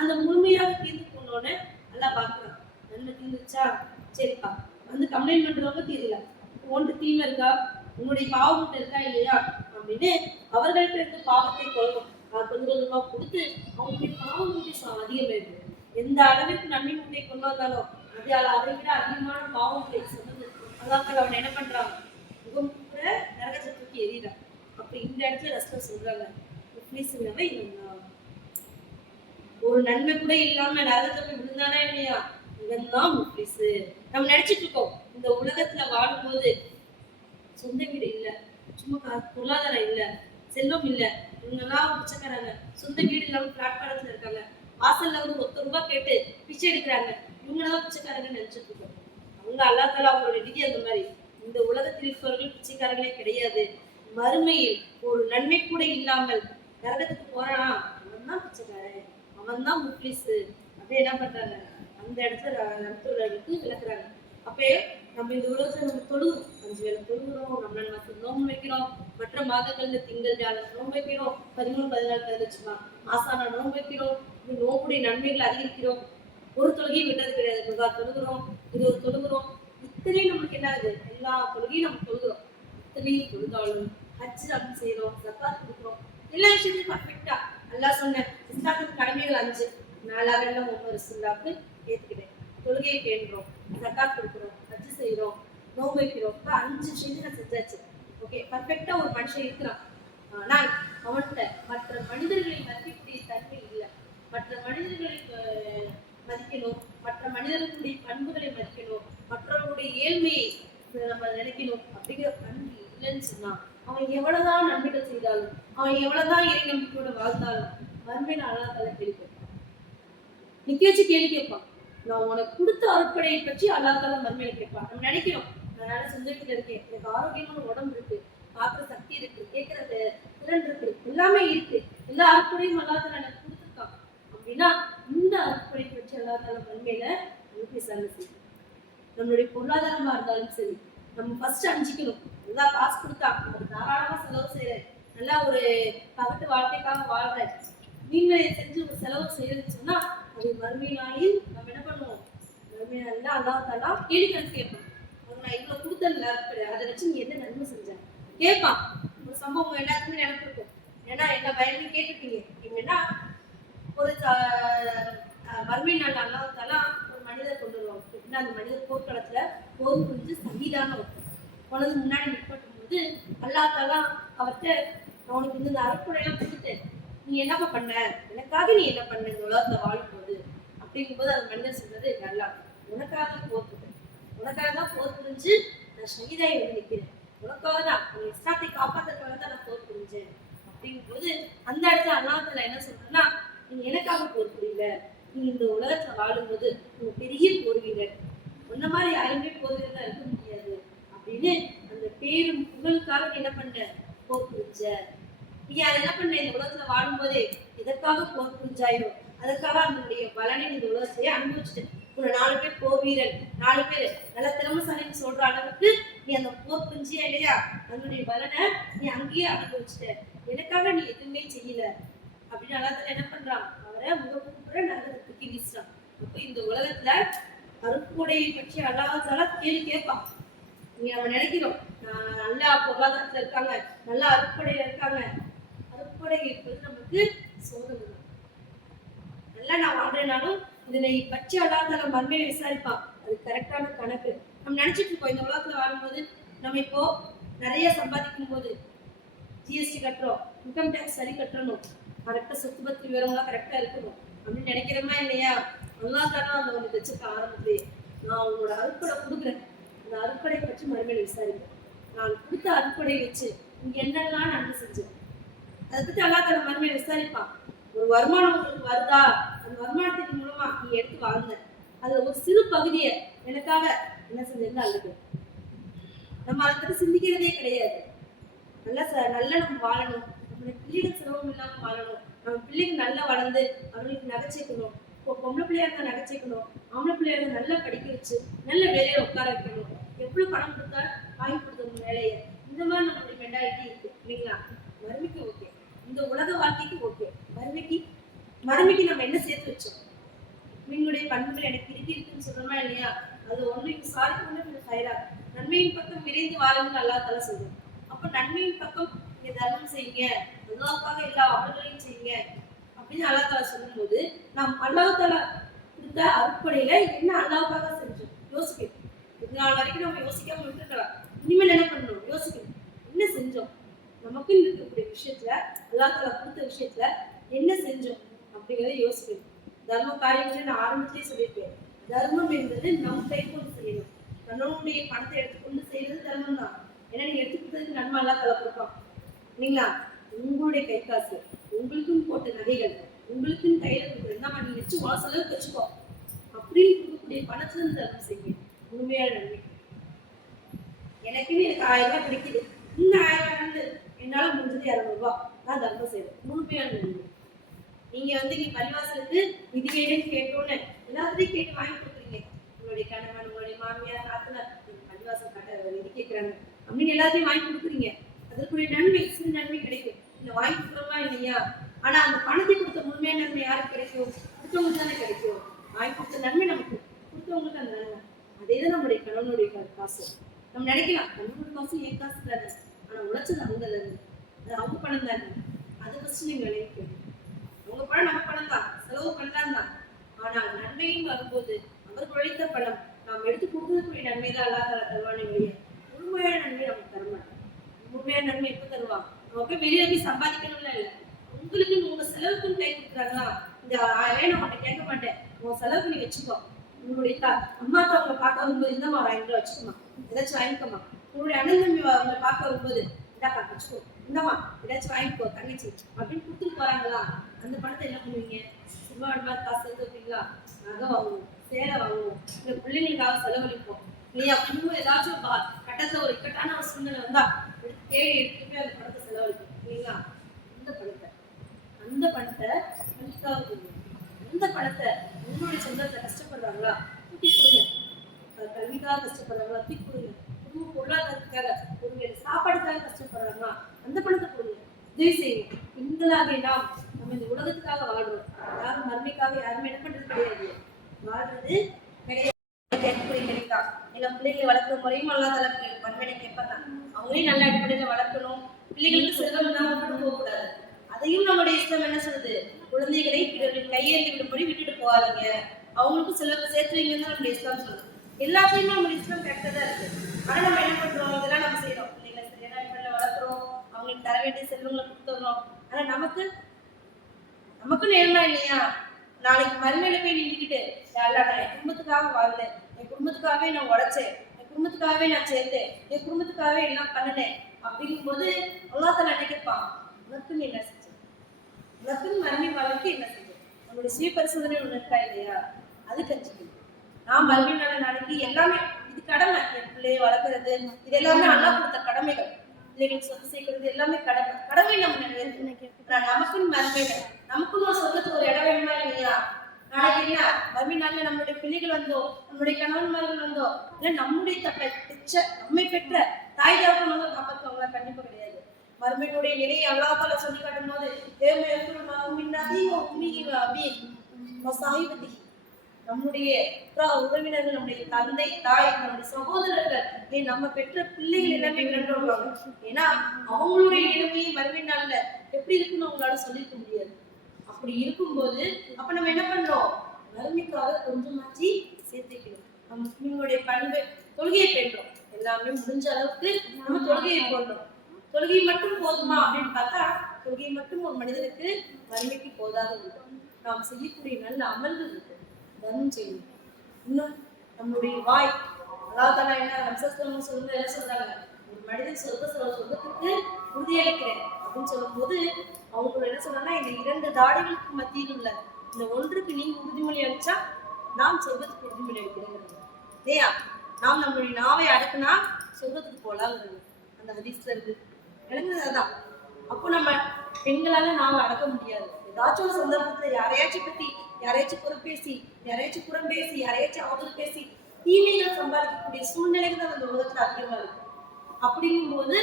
அந்த முழுமையாக தீர்ந்து போனோடனே நல்லா பாக்குறான், நன்மை தீர்ந்துச்சா, சரிப்பா வந்து கம்ப்ளைண்ட் பண்றவங்க தீரல, ஒன்று தீமை இருக்கா, உன்னுடைய பாவம் இருக்கா இல்லையா அப்படின்னு அவர்கள்ட்ட இருந்து பாவத்தை கொள்ளும் கொஞ்சம் கொஞ்சமா கொடுத்து அவங்களுடைய பாவம் அதிகமாயிருக்கு. எந்த அளவிற்கு நன்மை முட்டையை கொண்டு வந்தாலும் அதை விட அதிகமான பாவங்களை சொன்னது அதான் அவன் என்ன பண்றான், முகம் கூட நரகத்தை தூக்கி எறிகிறான். அப்ப இந்த இடத்துல ரசூல் சொல்றாங்க, ஒரு நன்மை கூட இல்லாம நரகத்தை போய் விழுந்தானா இல்லையா, இவன் தான் முஃப்லிஸ். நம்ம நினைச்சிட்டு இருக்கோம் இந்த உலகத்துல வாழும்போது சொந்த வீடு இல்ல, சும்மா பொருளாதாரம் இல்ல, செல்வம் இல்ல, இவங்கெல்லாம் பிச்சைக்காரங்க, சொந்த வீடு இல்லாம பிளாட்பாரத்துல இருக்காங்க, வாசல்ல வந்து ₹1 கேட்டு பிச்சை எடுக்கிறாங்க, இவங்கதான் பிச்சைக்காரங்கன்னு நினைச்சிட்டு இருக்கோம். அவங்க அல்லாஹ் தஆலா அவங்களுடைய விதி அந்த மாதிரி. இந்த உலகத்தில் இருப்பவர்கள் பிச்சைக்காரங்களே கிடையாது. மறுமையில் ஒரு நன்மை கூட இல்லாமல் நரகத்துக்கு போறானா அவன் தான் பிச்சைக்காரன், அவன் தான் முஃப்லிஸ் அப்படி என்ன பண்றாங்க அந்த இடத்துல நடுத்தவர்களுக்கு விளக்குறாங்க. அப்பே நம்ம இந்த உலகத்துல நம்ம தொழுகிறோம், 5 வேளை தொழுகிறோம், நம்ம நோம்பு வைக்கிறோம், மற்ற மாதங்கள்ல திங்கள் வியாழன் நோம்பு வைக்கிறோம், 13 14 பதினச்சுமா மாசான நோம்பு வைக்கிறோம், நோம்புடைய நன்மைகளை அதிகரிக்கிறோம், ஒரு தொழுகையும் விட்டது கிடையாது, முகா தொழுகிறோம், 20 தொழுகிறோம், இத்தனையும் நம்மளுக்கு என்ன ஆகுது, எல்லா தொழுகையும் நம்ம தொழுகிறோம், இத்தனையும் தொழுதாலும் ஹஜ் நம்ம செய்யறோம், ஜக்காத் கொடுக்குறோம், எல்லா விஷயத்தையும் பர்ஃபெக்டா அல்லாஹ் சொன்ன இஸ்லாத்துக்கு கடமைகள் 5 4 முகமது ரசூலுல்லாஹ்க்கு ஏத்துக்கிட்டேன், தொழுகையை பேணுறோம், ஜக்காத் கொடுக்குறோம், ஹஜ் செய்யறோம், நோன்பு வைக்கிறோம், 5 விஷயத்தை நான் செஞ்சாச்சு. ஓகே, பர்ஃபெக்டா ஒரு மனுஷன் இருக்கிறான். ஆனால் அவன்கிட்ட மற்ற மனிதர்களை மதிக்கக்கூடிய தன்மை இல்லை, மற்ற மனிதர்களை மதிக்கணும், மற்ற மனிதர்களுடைய பண்புகளை மதிக்கணும், மற்றவர்களுடைய ஏழ்மையை நம்ம நினைக்கணும் அப்படிங்கிற பண்பு இல்லைன்னு சொன்னா அவன் எவ்வளவுதான் நன்மைகள் செய்தாலும், அவன் எவ்வளவுதான் இறை நம்பிக்கையோட வாழ்ந்தாலும் மறுமையில அல்லாஹ் தஆலா கேள்வி கேட்பான். நிக்க வச்சு கேள்வி கேட்பான். நான் உனக்கு கொடுத்த அருட்படையை பற்றி அல்லாஹ் தஆலா மறுமையில கேட்பான். நம்ம நினைக்கிறோம் நான் செஞ்சுட்டு இருக்கேன், எனக்கு ஆரோக்கியமான உடம்பு இருக்கு, பார்க்குற சக்தி இருக்கு, கேட்கிற திறன் இருக்கு, எல்லாமே இருக்கு, எல்லா அருட்படையும் அல்லாஹ் தஆலா எனக்கு கொடுத்துருக்கான் அப்படின்னா இந்த அருட்படையை பற்றி அல்லாஹ் தஆலா மறுமையில நமக்கு விசாரணை செய்யும். நம்மளுடைய பொருளாதாரமா இருந்தாலும் சரி, நம்ம ஃபர்ஸ்ட் அஞ்சிக்கணும். நல்லா காசு கொடுத்தா அது தாராளமா செலவு செய்யறேன், நல்லா ஒரு பகட்டு வாழ்க்கைக்காக வாழ்றேன், நீங்களே செஞ்சு ஒரு செலவு செய்யறதுன்னு சொன்னா அது மறுமை நாளில் நம்ம என்ன பண்ணுவோம், மறுமை நாளில் அல்லாஹ் தஆலா கேள்வி கணக்கு கேட்பான். நான் இவ்வளவு கொடுத்தல அதை வச்சு நீ என்ன நன்மை செஞ்ச கேட்பான். ஒரு சம்பவம் எல்லாத்துக்குமே நினைப்பிருக்கும், ஏன்னா என்ன பயந்து கேட்டுருக்கீங்க. என்னன்னா ஒரு மறுமை நாள் அல்லாஹ் தஆலா ஒரு மனிதர் கொண்டு வருவாங்க. எப்படின்னா அந்த மனிதர் போர்க்களத்துல போர் புரிஞ்சு சகிதான கொண்டது முன்னாடி நிற்பட்டும் போது அல்லாஹ் தஆலா அவர்கிட்ட அவனுக்கு இந்த அருட்படையெல்லாம் கொடுத்துட்டு நீ என்னப்பா பண்ண, எனக்காக நீ என்ன பண்ண இந்த உலகத்துல வாழும்போது அப்படிங்கும்போது அந்த மனிதர் சொல்றது, நல்லா உனக்காக தான் போர் புரிஞ்சேன், உனக்காக தான் போர் புரிஞ்சு நான் ஷஹீதாய் வந்து நிற்கிறேன், உனக்காக தான் உன் இஸ்லாத்தை காப்பாற்றுறதுக்காக தான் நான் போர் புரிஞ்சேன் அப்படிங்கும்போது அந்த இடத்துல அல்லாஹ் தஆலா என்ன சொல்றேன்னா, நீ எனக்காக போர் புரியல, நீ இந்த உலகத்துல வாழும்போது உங்க பெரிய போர் வீரர், உன்ன மாதிரி யாருமே போர் வீரர் இருக்க முடியாது அப்படின்னு அந்த பேரும் புகழுக்காக என்ன பண்ண போர் புரிஞ்ச. நீ அதை என்ன பண்ண இந்த உலகத்துல வாழும் போதே எதற்காக போர் புரிஞ்சாயோ அதற்காக அதனுடைய பலனை இந்த உலகத்தையே அனுபவிச்சுட்டேன். ஒரு 4 பேர் போர் வீரன், 4 பேர் நல்ல திறமைசாலின்னு சொல்ற அளவுக்கு நீ அந்த போர் புரிஞ்சியா இல்லையா? அதனுடைய பலனை நீ அங்கேயே அனுபவிச்சுட்ட. எனக்காக நீ எதுவுமே செய்யல அப்படின்னு அல்லாஹ் என்ன பண்றான்? அவரை முகப்புற நரகத்துக்கு வீசுறான். அப்ப இந்த உலகத்துல அருட்கொடையை பற்றி அல்லாஹ் கேள்வி கேட்பான். நீங்க நம்ம நினைக்கிறோம் நல்லா பொருளாதாரத்துல இருக்காங்க, நல்லா அருட்கொடையில இருக்காங்க. அருட்கொடை இருப்பது நமக்கு சோதனை. நல்லா நான் வாழ்றேனாலும் இதனை பற்றி அல்லாத மர்மையை விசாரிப்பான். அது கரெக்டான கணக்கு. நம்ம நினைச்சிட்டு இருக்கோம் இந்த உலகத்துல வாழும்போது நம்ம இப்போ நிறைய சம்பாதிக்கும் போது ஜிஎஸ்டி கட்டுறோம், இன்கம் டேக்ஸ் சரி கட்டணும், கரெக்டா சொத்து பத்தி விவரம்லாம் கரெக்டா இருக்கணும் அப்படின்னு நினைக்கிறோமா இல்லையா? அல்லாஹ் தானே அந்த ஒன்று வச்சுக்க ஆரம்பத்திலே நான் உங்களோட அருட்கொடை கொடுக்குறேன், அந்த அருட்கொடை பற்றி மறுமையில விசாரிப்பேன். நான் கொடுத்த அருட்கொடை வச்சு நீங்க என்னெல்லாம் நன்மை செஞ்சோம் அதை பத்தி அல்லாஹ் தானே மறுமையில விசாரிப்பான். ஒரு வருமானம் உங்களுக்கு வருதா, அந்த வருமானத்தின் மூலமா நீ எடுத்து வாழ்ந்த அது ஒரு சிறு பகுதியை எனக்காக என்ன செஞ்சிருந்தா அல்லது நம்ம அதை பத்தி சிந்திக்கிறதே கிடையாது. நல்லா நம்ம வாழணும், நம்ம பிள்ளைகள் சிரமம் இல்லாம வாழணும், நம்ம பிள்ளைகள் நல்லா வளர்ந்து அவர்களுக்கு நகை சேர்க்கணும். இப்போ பொம்பளை பிள்ளையா இருந்தா நகை சேர்க்கணும், ஆம்பளை பிள்ளையா இருந்தா நல்லா படிக்க வச்சு நல்ல வேலையை உட்கார வைக்கணும், எவ்வளவு பணம் கொடுத்தா வாங்கி கொடுத்தணும் வேலையை. இந்த மாதிரி நம்மளுடைய மென்டாலிட்டி இருக்கு இல்லைங்களா? வறுமைக்கு ஓகே, இந்த உலக வாழ்க்கைக்கு ஓகே, மறுமைக்கு நம்ம என்ன சேர்த்து வச்சோம்? மீனுடைய பண்புகள் எனக்கு இருக்குன்னு சொல்றோமா இல்லையா? அது ஒண்ணு சாதிக்கணும் ஹைரா, நன்மையின் பக்கம் விரைந்து வாழும்னு அல்லாஹ் தஆலா சொல்றோம். அப்ப நன்மையின் பக்கம் நீங்க தர்மம் செய்யுங்க, அல்லாஹ்வுக்காக எல்லா அமல்களையும் செய்யுங்க அப்படின்னு அல்லாஹ் தஆலா சொல்லும்போது நாம் அல்லாஹ் தஆலா கொடுத்த அருட்கொடையில என்ன அல்லாஹ்வுக்காக செஞ்சோம் யோசிக்கணும். இது நாள் வரைக்கும் நம்ம யோசிக்காம விட்டுருக்கலாம். இனிமேல் என்ன பண்ணணும்? யோசிக்கணும். என்ன செஞ்சோம்? நமக்கு இருக்கக்கூடிய விஷயத்துல அல்லாஹ் தஆலா கொடுத்த விஷயத்துல என்ன செஞ்சோம் அப்படிங்கிறத யோசிக்கணும். தர்ம காரியங்களை நான் ஆரம்பத்திலேயே சொல்லியிருக்கேன். தர்மம் என்பது நம் கை கொண்டு செய்யணும். தன்னுடைய பணத்தை எடுத்துக்கொண்டு செய்யறது தர்மம் தான். ஏன்னா நீங்க எடுத்துக்கிறதுக்கு நன்மை அல்லாஹ் தஆலா கொடுப்பான் இல்லைங்களா? உங்களுடைய கை காசு, உங்களுக்கும் போட்ட நகைகள், உங்களுக்குன்னு கையில கொடுக்குறது நம்ம நீங்க வச்சு உன் செலவுக்கு வச்சுக்கோ அப்படின்னு கொடுக்கக்கூடிய பணத்துல இருந்து தர்மம் செய்ய உண்மையான நன்மை. எனக்கு 1000 ரூபாய் கிடைக்குது, இந்த 1000 ரூபாய் வந்து என்னால முடிஞ்சது 200 ரூபாய் நான் தர்மம் செய்வேன், உண்மையான நன்மை. நீங்க நீ பள்ளிவாசலுக்கு நிதி வேணும்னு கேட்டோன்னு எல்லாத்தையும் கேட்டு வாங்கி கொடுக்குறீங்க. உங்களுடைய கணவன், உங்களுடைய மாமியார், நாத்தனார் பள்ளிவாசல் கட்ட நிதி கேட்கிறாங்க அப்படின்னு எல்லாத்தையும் வாங்கி கொடுக்குறீங்க. அதற்குரிய நன்மை சிறு நன்மை கிடைக்கும். இல்லை வாங்கி கொடுக்குறோமா இல்லையா? ஆனா அந்த பணத்தை கொடுத்த முழுமையான நன்மை யாருக்கு கிடைக்கும்? கொடுத்தவங்களுக்கு தானே கிடைக்கும். வாங்கி கொடுத்த நன்மை நமக்கு, கொடுத்தவங்களுக்கு அந்த நன்மை. அதேதான் நம்முடைய கணவனுடைய காசு. நம்ம நினைக்கலாம் கணவனோட காசு என் காசு தானே, ஆனா உழைச்சது அவங்க தானே, அது அவங்க பணம் தானே. அதை ஃபர்ஸ்ட் நீங்க நினைக்கணும். உங்க பணம் நம்ம பணம் தான், செலவு பண்ணலாம் தான். ஆனால் நன்மையும் வரும்போது அவர் உழைத்த பணம் நாம் எடுத்து கொடுக்கக்கூடிய நன்மை தான் அல்லாஹ் தஆலா தருவானே ஒழிய முழுமையான நன்மை நமக்கு தரமாட்டான். முழுமையான நன்மை எப்ப தருவான்? நம்ம போய் வெளியில போய் சம்பாதிக்கணும்ல இல்லை, உங்களுக்கு உங்க செலவுக்குன்னு கை கொடுக்குறாங்களா? இந்த 1000 நான் உன்கிட்ட கேட்க மாட்டேன், உங்க செலவுக்கு நீ வச்சுக்கோ. உங்களுடைய அம்மா அப்பா அவங்களை பார்க்க வரும்போது இந்தமா ஒரு 500 வச்சுக்கோமா, ஏதாச்சும் வாங்கிக்கோமா. உங்களுடைய அண்ணன் தம்பி அவங்களை பார்க்க வரும்போது இந்தாக்கா வச்சுக்கோ, இந்தமா ஏதாச்சும் வாங்கிக்கோ தங்கச்சி அப்படின்னு கொடுத்துட்டு போறாங்களா? அந்த பணத்தை என்ன பண்ணுவீங்க? சும்மா காசு எடுத்து வைப்பீங்களா? நகை வாங்குவோம், சேலை வாங்குவோம், இந்த பிள்ளைங்களுக்காக செலவழிப்போம் இல்லையா? இன்னும் ஏதாச்சும் கட்டத்துல ஒரு இக்கட்டான ஒரு சூழ்நிலை வந்தா தேடி எடுத்துட்டு அந்த பணத்தை செலவழிப்போம் இல்லைங்களா? அந்த பணத்தை கல்விக்காக கொடுங்க. அந்த பணத்தை உங்களுடைய சொந்தத்துல கஷ்டப்படுறாங்களா தூக்கி கொடுங்க. கல்விக்காக கஷ்டப்படுறாங்களா தூக்கி கொடுங்க. குடும்ப பொருளாதாரத்துக்காக கொடுங்க. சாப்பாடுக்காக கஷ்டப்படுறாங்களா அந்த பணத்தை கொடுங்க. உதவி செய்யுங்க. பெண்களாக நாம் நம்ம இந்த உலகத்துக்காக வாழ்றோம். யாரும் மறுமைக்காக யாருமே என்ன பண்றது கிடையாது, வாழ்றது கிடையாது. கேட்கக்கூடியா எல்லா பிள்ளைகளை வளர்க்கிற முறையும் அல்லாஹ் தஆலா மறுமையை கேட்பாங்க. அவங்களையும் நல்ல அடிப்படையில வளர்க்கணும். பிள்ளைகளுக்கு செல்வம் இல்லாம போகக்கூடாது. அதையும் நம்முடைய இஸ்லாம் என்ன சொல்லுது? குழந்தைகளை கையேறி விடும்படி விட்டுட்டு போகாதீங்க, அவங்களுக்கும் செல்வத்தை சேர்த்து வைங்கன்னு தான் நம்முடைய இஸ்லாம் சொல்லுது. எல்லாத்தையுமே நம்முடைய இஸ்லாம் கரெக்டா தான் இருக்கு. ஆனா நம்ம என்ன பண்றோம்? இதெல்லாம் நம்ம செய்யறோம். பிள்ளைகளை சரியான அடிப்படையில வளர்க்குறோம், அவங்களுக்கு தர வேண்டிய செல்வங்களை கொடுத்துறோம். ஆனா நமக்கு நேரமா இல்லையா? நாளைக்கு மறுமையில போய் நின்றுக்கிட்டு நான் என் குடும்பத்துக்காக வாழ்ந்தேன், என் குடும்பத்துக்காகவே நான் உழைச்சேன், என் குடும்பத்துக்காகவே நான் சேர்ந்தேன், என் குடும்பத்துக்காகவே எல்லாம் பண்ணினேன் அப்படிங்கும் போது அல்லாஹ் தஆலா என்ன கேட்பான்? உனக்குன்னு என்ன செஞ்சேன்? உனக்குன்னு மறுமை வாழ்க்கை என்ன செஞ்சேன்? நம்மளுடைய சுய பரிசோதனை ஒண்ணு இருக்கா இல்லையா? அது கஞ்சிக்கணும். நான் மறுமை நாளைக்கு எல்லாமே இது கடமை. என் பிள்ளையை வளர்க்கறது இது எல்லாமே அல்லாஹ் கொடுத்த கடமைகள். பிள்ளைகளுக்கு சொத்து சேர்க்கறது எல்லாமே கடமை நம்ம நிறைவேற்றணும். நமக்குன்னு மறுமையில நமக்குன்னு ஒரு சொந்தத்துக்கு ஒரு இடம் வேணுமா இல்லையா? நாளைக்கு என்ன மறுமை நாள்ல நம்மளுடைய பிள்ளைகள் வந்தோ, நம்மளுடைய கணவன்மார்கள் வந்தோ, இல்ல நம்முடைய நம்மை பெற்ற தாய் தகப்பன் வந்து காப்பாற்றுவாங்களா? கண்டிப்பா கிடையாது. மறுமையினுடைய நிலையை அல்லாஹ்தால சொல்லி காட்டும் போது நம்முடைய உறவினர்கள், நம்முடைய தந்தை தாய், நம்முடைய சகோதரர்கள், நம்ம பெற்ற பிள்ளைகள் எல்லாமே இழந்து வருவாங்க. ஏன்னா அவங்களுடைய நிலைமையை மறுமை நாள்ல எப்படி இருக்குன்னு அவங்களால சொல்லிருக்க முடியாது. அப்படி இருக்கும்போது அப்ப நம்ம என்ன பண்றோம்? மறுமைக்காக கொஞ்சமாச்சு சேர்த்துக்கணும். நம்ம முஸ்லிம்களுடைய பண்பு தொழுகையை பெற்றோம். எல்லாமே முடிஞ்ச அளவுக்கு நம்ம தொழுகையை போடுறோம். தொழுகை மட்டும் போதுமா அப்படின்னு பார்த்தா, தொழுகை மட்டும் ஒரு மனிதனுக்கு மறுமைக்கு போதாது. நாம் செய்யக்கூடிய நல்ல அமல்கள் இருக்கு, தர்மம் செய்யணும். இன்னும் நம்மளுடைய வாய், அதாவது என்ன நம்சஸ்தலம் சொல்லுங்க, என்ன சொல்றாங்க? ஒரு மனிதன் சொர்க்கத்துக்கு உறுதியளிக்கிறேன் அப்படின்னு சொல்லும் போது அவங்க என்ன சொல்றாங்கன்னா, இந்த 2 தாடிகளுக்கு மத்தியில் உள்ள இந்த ஒன்றுக்கு நீங்க உறுதிமொழி அளிச்சா நாம் சொர்க்கத்துக்கு உறுதிமொழி அளிக்கிறேன் இல்லையா? நாம் நம்மளுடைய நாவை அடக்குனா சொர்க்கத்துக்கு போலாங்கிறது அந்த ஹதீஸ்ல இருக்கு. விளங்குறதுதான். அப்போ நம்ம பெண்களால நாவை அடக்க முடியாது. ஏதாச்சும் ஒரு சந்தர்ப்பத்துல யாரையாச்சும் பத்தி யாரையாச்சும் புறப்பேசி, யாரையாச்சும் புறம் பேசி, யாரையாச்சும் அவதூறு பேசி தீமைகள் சம்பாதிக்கக்கூடிய சூழ்நிலைகள் தான் அந்த உலகத்துல அதிகமா இருக்கு. அப்படிங்கும்போது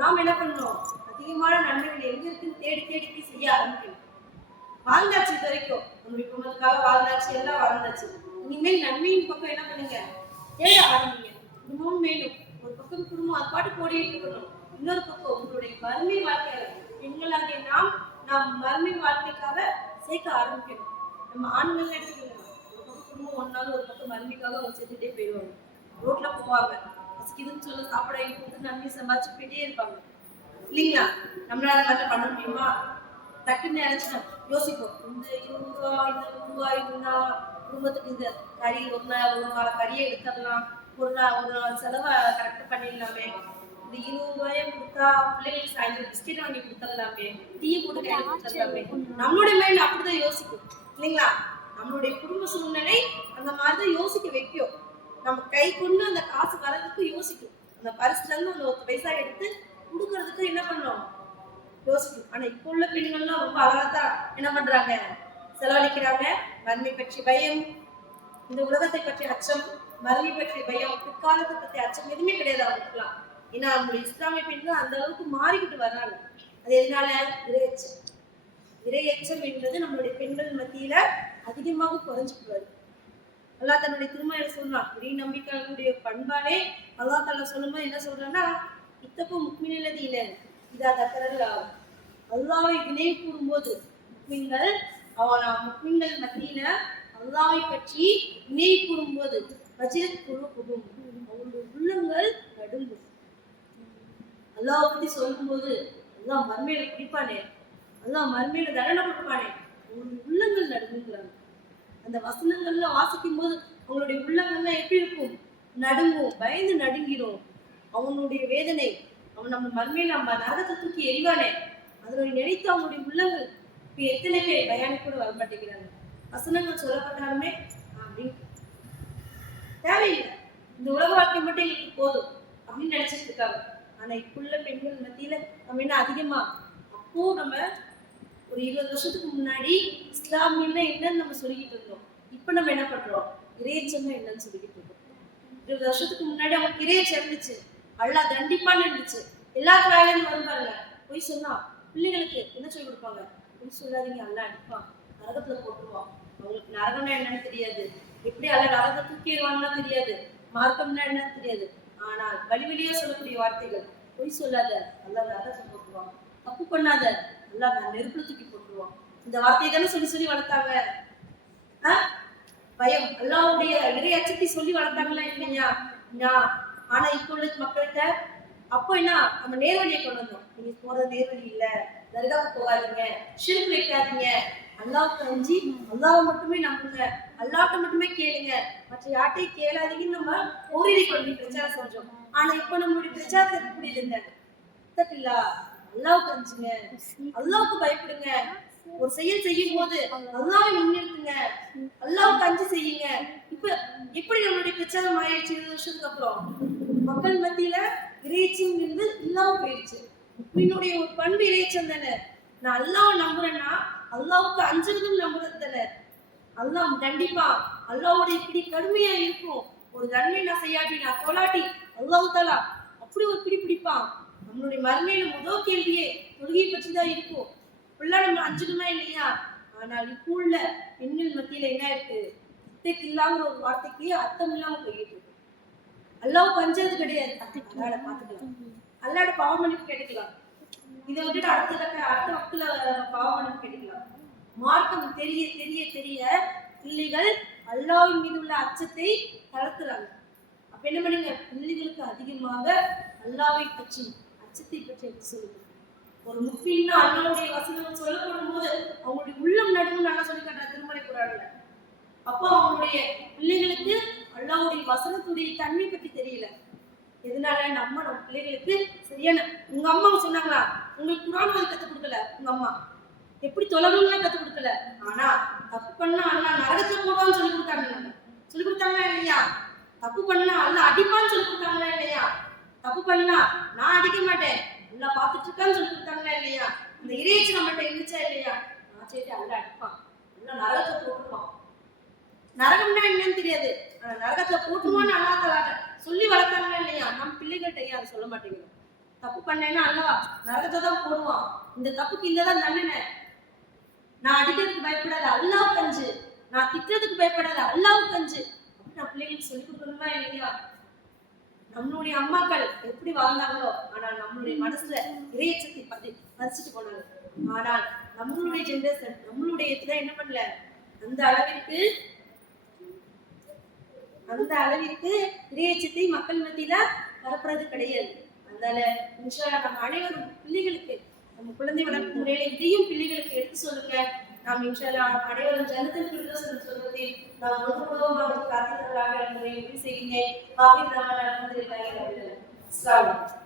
நாம் என்ன பண்ணணும்? அதிகமான நன்மைகள் எங்க இருக்குன்னு தேடி தேடி போய் செய்ய ஆரம்பிக்கணும். வாழ்ந்தாச்சு இது வரைக்கும், நம்மளுடைய குடும்பத்துக்காக வாழ்ந்தாச்சு, எல்லாம் வாழ்ந்தாச்சு. இனிமேல் நன்மையின் பக்கம் என்ன பண்ணுங்க? தேட ஆரம்பிங்க. குடும்பம் வேணும். ஒரு பக்கம் குடும்பம் அது பாட்டு ஓடிட்டு இருக்கணும். இன்னொரு பக்கம் உங்களுடைய மறுமை வாழ்க்கையில பெண்களாகிய நாம் மறுமை வாழ்க்கைக்காக சேர்க்க ஆரம்பிக்கணும். நம்ம ஆண்கள் எடுத்துக்கலாம், ஒரு பக்கம் குடும்பம் ஒன்னாலும் ஒரு பக்கம் மறுமைக்காக அவங்க சேர்த்துட்டே போயிடுவாங்க. ரோட்ல போவாங்க, பசிக்குதுன்னு சொல்ல சாப்பிட கொடுத்து நன்மை சம்பாதிச்சு போயிட்டே இருப்பாங்க இல்லைங்களா? நம்மளால நல்லா பண்ண முடியுமா? டக்குன்னு நினைச்சுனா யோசிப்போம். இந்த 20 ரூபா, இந்த 100 ரூபாய் இருந்தா குடும்பத்துக்கு இந்த கறி ஒரு நாள் கறியை எடுத்துடலாம், ஒரு நாள் செலவை கரெக்ட் பண்ணிடலாமே, இந்த 20 ரூபாயை கொடுத்தா பிள்ளைங்களுக்கு சாயந்தரம் பிஸ்கெட் வாங்கி கொடுத்துடலாமே, டீ போட்டு கையில் கொடுத்துடலாமே. நம்மளுடைய மைண்ட் அப்படிதான் யோசிக்கும் இல்லைங்களா? நம்மளுடைய குடும்ப சூழ்நிலை அந்த மாதிரிதான் யோசிக்க வைக்கும். நம்ம கை கொண்டு அந்த காசு வர்றதுக்கு யோசிக்கும். அந்த பரிசுல இருந்து அந்த 1 பைசா எடுத்து கொடுக்கறதுக்கு என்ன பண்ணோம்? யோசிக்கும். ஆனா இப்ப உள்ள பெண்கள்லாம் ரொம்ப அழகாத்தான் என்ன பண்றாங்க? செலவழிக்கிறாங்க. மறுமை பற்றி பயம், இந்த உலகத்தை பற்றி அச்சம், மறுமை பற்றி பயம், பிற்காலத்தை பற்றி அச்சம் எதுவுமே கிடையாது அவங்களுக்குலாம். ஏன்னா நம்மளுடைய இஸ்லாமிய பெண்கள் அந்த அளவுக்கு மாறிக்கிட்டு வர்றாங்க. அது எதனால? இறையச்சம். இறையச்சம் என்பது நம்மளுடைய பெண்கள் மத்தியில அதிகமாக குறைஞ்சிட்டு வருது. அல்லாஹ் தன்னுடைய திருமணம் சொல்றான். இறை நம்பிக்கைகளுடைய பண்பாவே அல்லாஹ் தாலா சொல்லும்போது என்ன சொல்றான்னா, இத்தப்போ முக்மினல்லது இல்லை இதா தக்கரல்லா, அல்லாஹ்வை நினைவு கூறும்போது முக்மின்கள் முக்மின்கள் மத்தியில அல்லாஹ்வை பற்றி நினைவு கூறும்போது வஜிரத் குலூபுஹும், அவங்களுடைய உள்ளங்கள் நடுங்கும். அல்லாஹ்வை பத்தி சொல்லும்போது அல்லாஹ் மர்மையில பிடிப்பானே, அல்லாஹ் மர்மையில தண்டனை கொடுப்பானே, அவங்களுடைய உள்ளங்கள் நடுங்குங்கிறாங்க. அந்த வசனங்கள்ல வாசிக்கும் போது அவங்களுடைய உள்ளங்கள்லாம் எப்படி இருக்கும்? நடுங்கும், பயந்து நடுங்கிடும். அவனுடைய வேதனை, அவன் நம்ம மர்மையில நம்ம நரகத்தை தூக்கி எரிவானே, அதனுடைய நினைத்து அவங்களுடைய உள்ளங்கள் இப்ப எத்தனை பேர் பயானி கூட வர மாட்டேங்கிறாங்க. வசனங்கள் சொல்லப்பட்டாலுமே அப்படின்னு தேவையில்லை, இந்த உலக வாழ்க்கை மட்டும் எங்களுக்கு போதும் அப்படின்னு நினைச்சிட்டு இருக்காங்க. ஆனா இப்புள்ள பெண்கள் மத்தியில நம்ம என்ன அதிகமா, அப்போ நம்ம ஒரு 20 வருஷத்துக்கு முன்னாடி இஸ்லாமியன்னா என்னன்னு நம்ம சொல்லிக்கிட்டு இருந்தோம். இப்ப நம்ம என்ன பண்றோம்? இறையச்சம் என்னன்னு சொல்லிக்கிட்டு இருக்கோம். 20 வருஷத்துக்கு முன்னாடி அவங்களுக்கு இறையச்சம் இருந்துச்சு, அல்லாஹ் தண்டிப்பான்னு இருந்துச்சு. எல்லாத்து வேலையிலும் வரும் பாருங்க. பொய் சொன்னா பிள்ளைகளுக்கு என்ன சொல்லி கொடுப்பாங்க? பொய் சொல்லாதீங்க, அல்லாஹ் அடிப்பான், நரகத்துல போட்டுருவான். அவங்களுக்கு நரகம்னா என்னன்னு தெரியாது, எப்படி அல்லாஹ் நரகத்தை தூக்கிடுவாங்கன்னா தெரியாது, மார்க்கம்னா என்னன்னு தெரியாது. ஆனால் வழிவழியா சொல்லக்கூடிய வார்த்தைகள், பொய் சொல்லாத, அல்லாஹ் நரகத்துல போட்டுருவான், தப்பு பண்ணாத, அல்லாஹ் நெருப்புல தூக்கி போட்டுருவான். இந்த வார்த்தையை தானே சொல்லி சொல்லி வளர்த்தாங்க. பயம், அல்லாஹ்வுடைய இறை அச்சத்தை சொல்லி வளர்த்தாங்களா இல்லையா? ஆனா இப்ப உள்ள மக்கள்கிட்ட அப்போ என்ன, நம்ம நேர்வழியை கொண்டு வந்தோம். நீங்க போறது நேர்வழி இல்ல, தர்காவுக்கு போகாதீங்க, ஷிர்க் வைக்காதீங்க, அல்லாஹ்வுக்கு அஞ்சி அல்லாஹ்வை மட்டுமே நம்புங்க, அல்லாஹ்ட்ட மட்டுமே கேளுங்க, மற்ற யார்ட்டையும் கேளாதீங்கன்னு நம்ம ஓரிடி கொண்டு பிரச்சாரம் செஞ்சோம். ஆனா இப்ப நம்மளுடைய பிரச்சாரத்தை எப்படி இல்லை, அல்லாஹ்வுக்கு அஞ்சுங்க, அல்லாஹ்வுக்கு பயப்படுங்க, ஒரு செயல் செய்யும் போது அல்லாஹ்வை முன்னிறுத்துங்க, அல்லாஹ்வுக்கு அஞ்சு செய்யுங்க. இப்ப எப்படி நம்மளுடைய பிரச்சாரம் ஆயிடுச்சு? 20 வருஷத்துக்கு அப்புறம் மக்கள் மத்தியில இறைச்சம் இருந்து இல்லாம போயிடுச்சு. என்னுடைய ஒரு பண்பு இறைச்சம் தானே. நான் அல்லாஹ்வை நம்புறேன்னா அல்லாஹ்வுக்கு அஞ்சுறதும் நம்புறது தானே. அல்லாஹ் கண்டிப்பா அல்லாஹ்வோட இப்படி கடுமையா இருக்கும். ஒரு நன்மை நான் செய்யாட்டி நான் தொலாட்டி அல்லாஹ் தாலா அப்படி ஒரு பிடி பிடிப்பான். நம்மளுடைய மறுமையில முதல் கேள்வியே தொழுகையை பற்றி தான் இருக்கும். இப்பெல்லாம் நம்ம அஞ்சுக்கணுமா இல்லையா? ஆனால் இப்போ உள்ள பெண்கள் மத்தியில என்ன இருக்கு? இல்லாங்கிற ஒரு வார்த்தைக்கு அர்த்தம் இல்லாம போயிட்டு இருக்கு. அல்லாஹ் பஞ்சது கிடையாது. அல்லாட பாத்துக்கலாம், அல்லாட பாவ மன்னிப்பு கேட்டுக்கலாம். இதை விட்டுட்டு அடுத்த வக்துல பாவ மன்னிப்பு கேட்டுக்கலாம். மார்க்கம் தெரிய தெரிய தெரிய பிள்ளைகள் அல்லாஹ்வின் மீது உள்ள அச்சத்தை தளர்த்துறாங்க. அப்ப என்ன பண்ணுங்க, பிள்ளைகளுக்கு அதிகமாக அல்லாஹ்வை பற்றி அச்சத்தை பற்றி எடுத்து சொல்லுங்க. ஒரு முக்கியம் அல்லாஹ்வுடைய வசனம் சொல்லப்படும் போது அவங்களுடைய உள்ளம் நடுவு நல்லா சொல்லி காட்டுற திருமலை குரான்ல. அப்போ அவங்களுடைய பிள்ளைகளுக்கு அல்லாஹ்வுடைய வசனத்துடைய தன்மை பற்றி தெரியல. எதனால நம்ம பிள்ளைகளுக்கு சரியான உங்க அம்மா சொன்னாங்களா உங்களுக்கு குரான் கற்றுக் கொடுக்கல, உங்க அம்மா எப்படி தொலைவுன்னு கற்றுக் கொடுக்கல. ஆனா தப்பு பண்ணா அல்லாஹ் நரகத்துல போவான்னு சொல்லி கொடுத்தாங்களா இல்லையா? தப்பு பண்ணா அல்லாஹ் அடிப்பான்னு சொல்லி கொடுத்தாங்களா இல்லையா? தப்பு பண்ணா நான் அடிக்க மாட்டேன் அல்லாஹ் பார்த்துட்டு இருக்கான்னு சொல்லி கொடுத்தாங்களா இல்லையா? அந்த இறைச்சி நம்மகிட்ட இருந்துச்சா இல்லையா? நான் சரி அல்லாஹ் அடிப்பான், அல்லாஹ் நரகத்தை போட்டுருவான். நரகம்னா என்னன்னு தெரியாது, நரகத்துல போட்டுருவான்னு அல்லாஹ் தஆலா சொல்லி வளர்த்தாங்களா இல்லையா? நம்ம பிள்ளைகள்கிட்ட ஏன் அதை சொல்ல மாட்டேங்கிறோம்? தப்பு பண்ணேன்னா அல்லாஹ் நரகத்தை தான் போடுவான், இந்த தப்புக்கு இல்லதான் தண்டனை. நான் அடிக்கிறதுக்கு பயப்படாத அல்லாஹ் கஞ்சு, நான் திட்டுறதுக்கு பயப்படாத அல்லாஹ் கஞ்சு அப்படின்னு நான் பிள்ளைகளுக்கு சொல்லி கொடுக்கணுமா இல்லையா? நம்மளுடைய அம்மாக்கள் எப்படி வாழ்ந்தாங்களோ, ஆனால் நம்மளுடைய மனசுல இறையச்சத்தை பதிச்சுட்டு போனாங்க. ஆனால் நம்மளுடைய ஜெனரேஷன் நம்மளுடைய இதுல என்ன பண்ணல, அந்த அளவிற்கு இறையச்சத்தை மக்கள் மத்தியில பரப்புறது கிடையாது. அதனால இன்ஷா அல்லாஹ் நம்ம அனைவரும் பிள்ளைகளுக்கு நம்ம குழந்தை வளர்ப்பு முறையில இதையும் பிள்ளைகளுக்கு எடுத்து சொல்லுங்க. நாம் இன்ஷா அல்லாஹ் அனைவரும் ஜன்னத்துல் ஃபிர்தௌஸ் சொல்வதை நாம் ஒருபோதும் பிரார்த்தித்தவர்களாக என்பதை உறுதி செய்கிறேன். அஸ்ஸலாமு அலைக்கும்.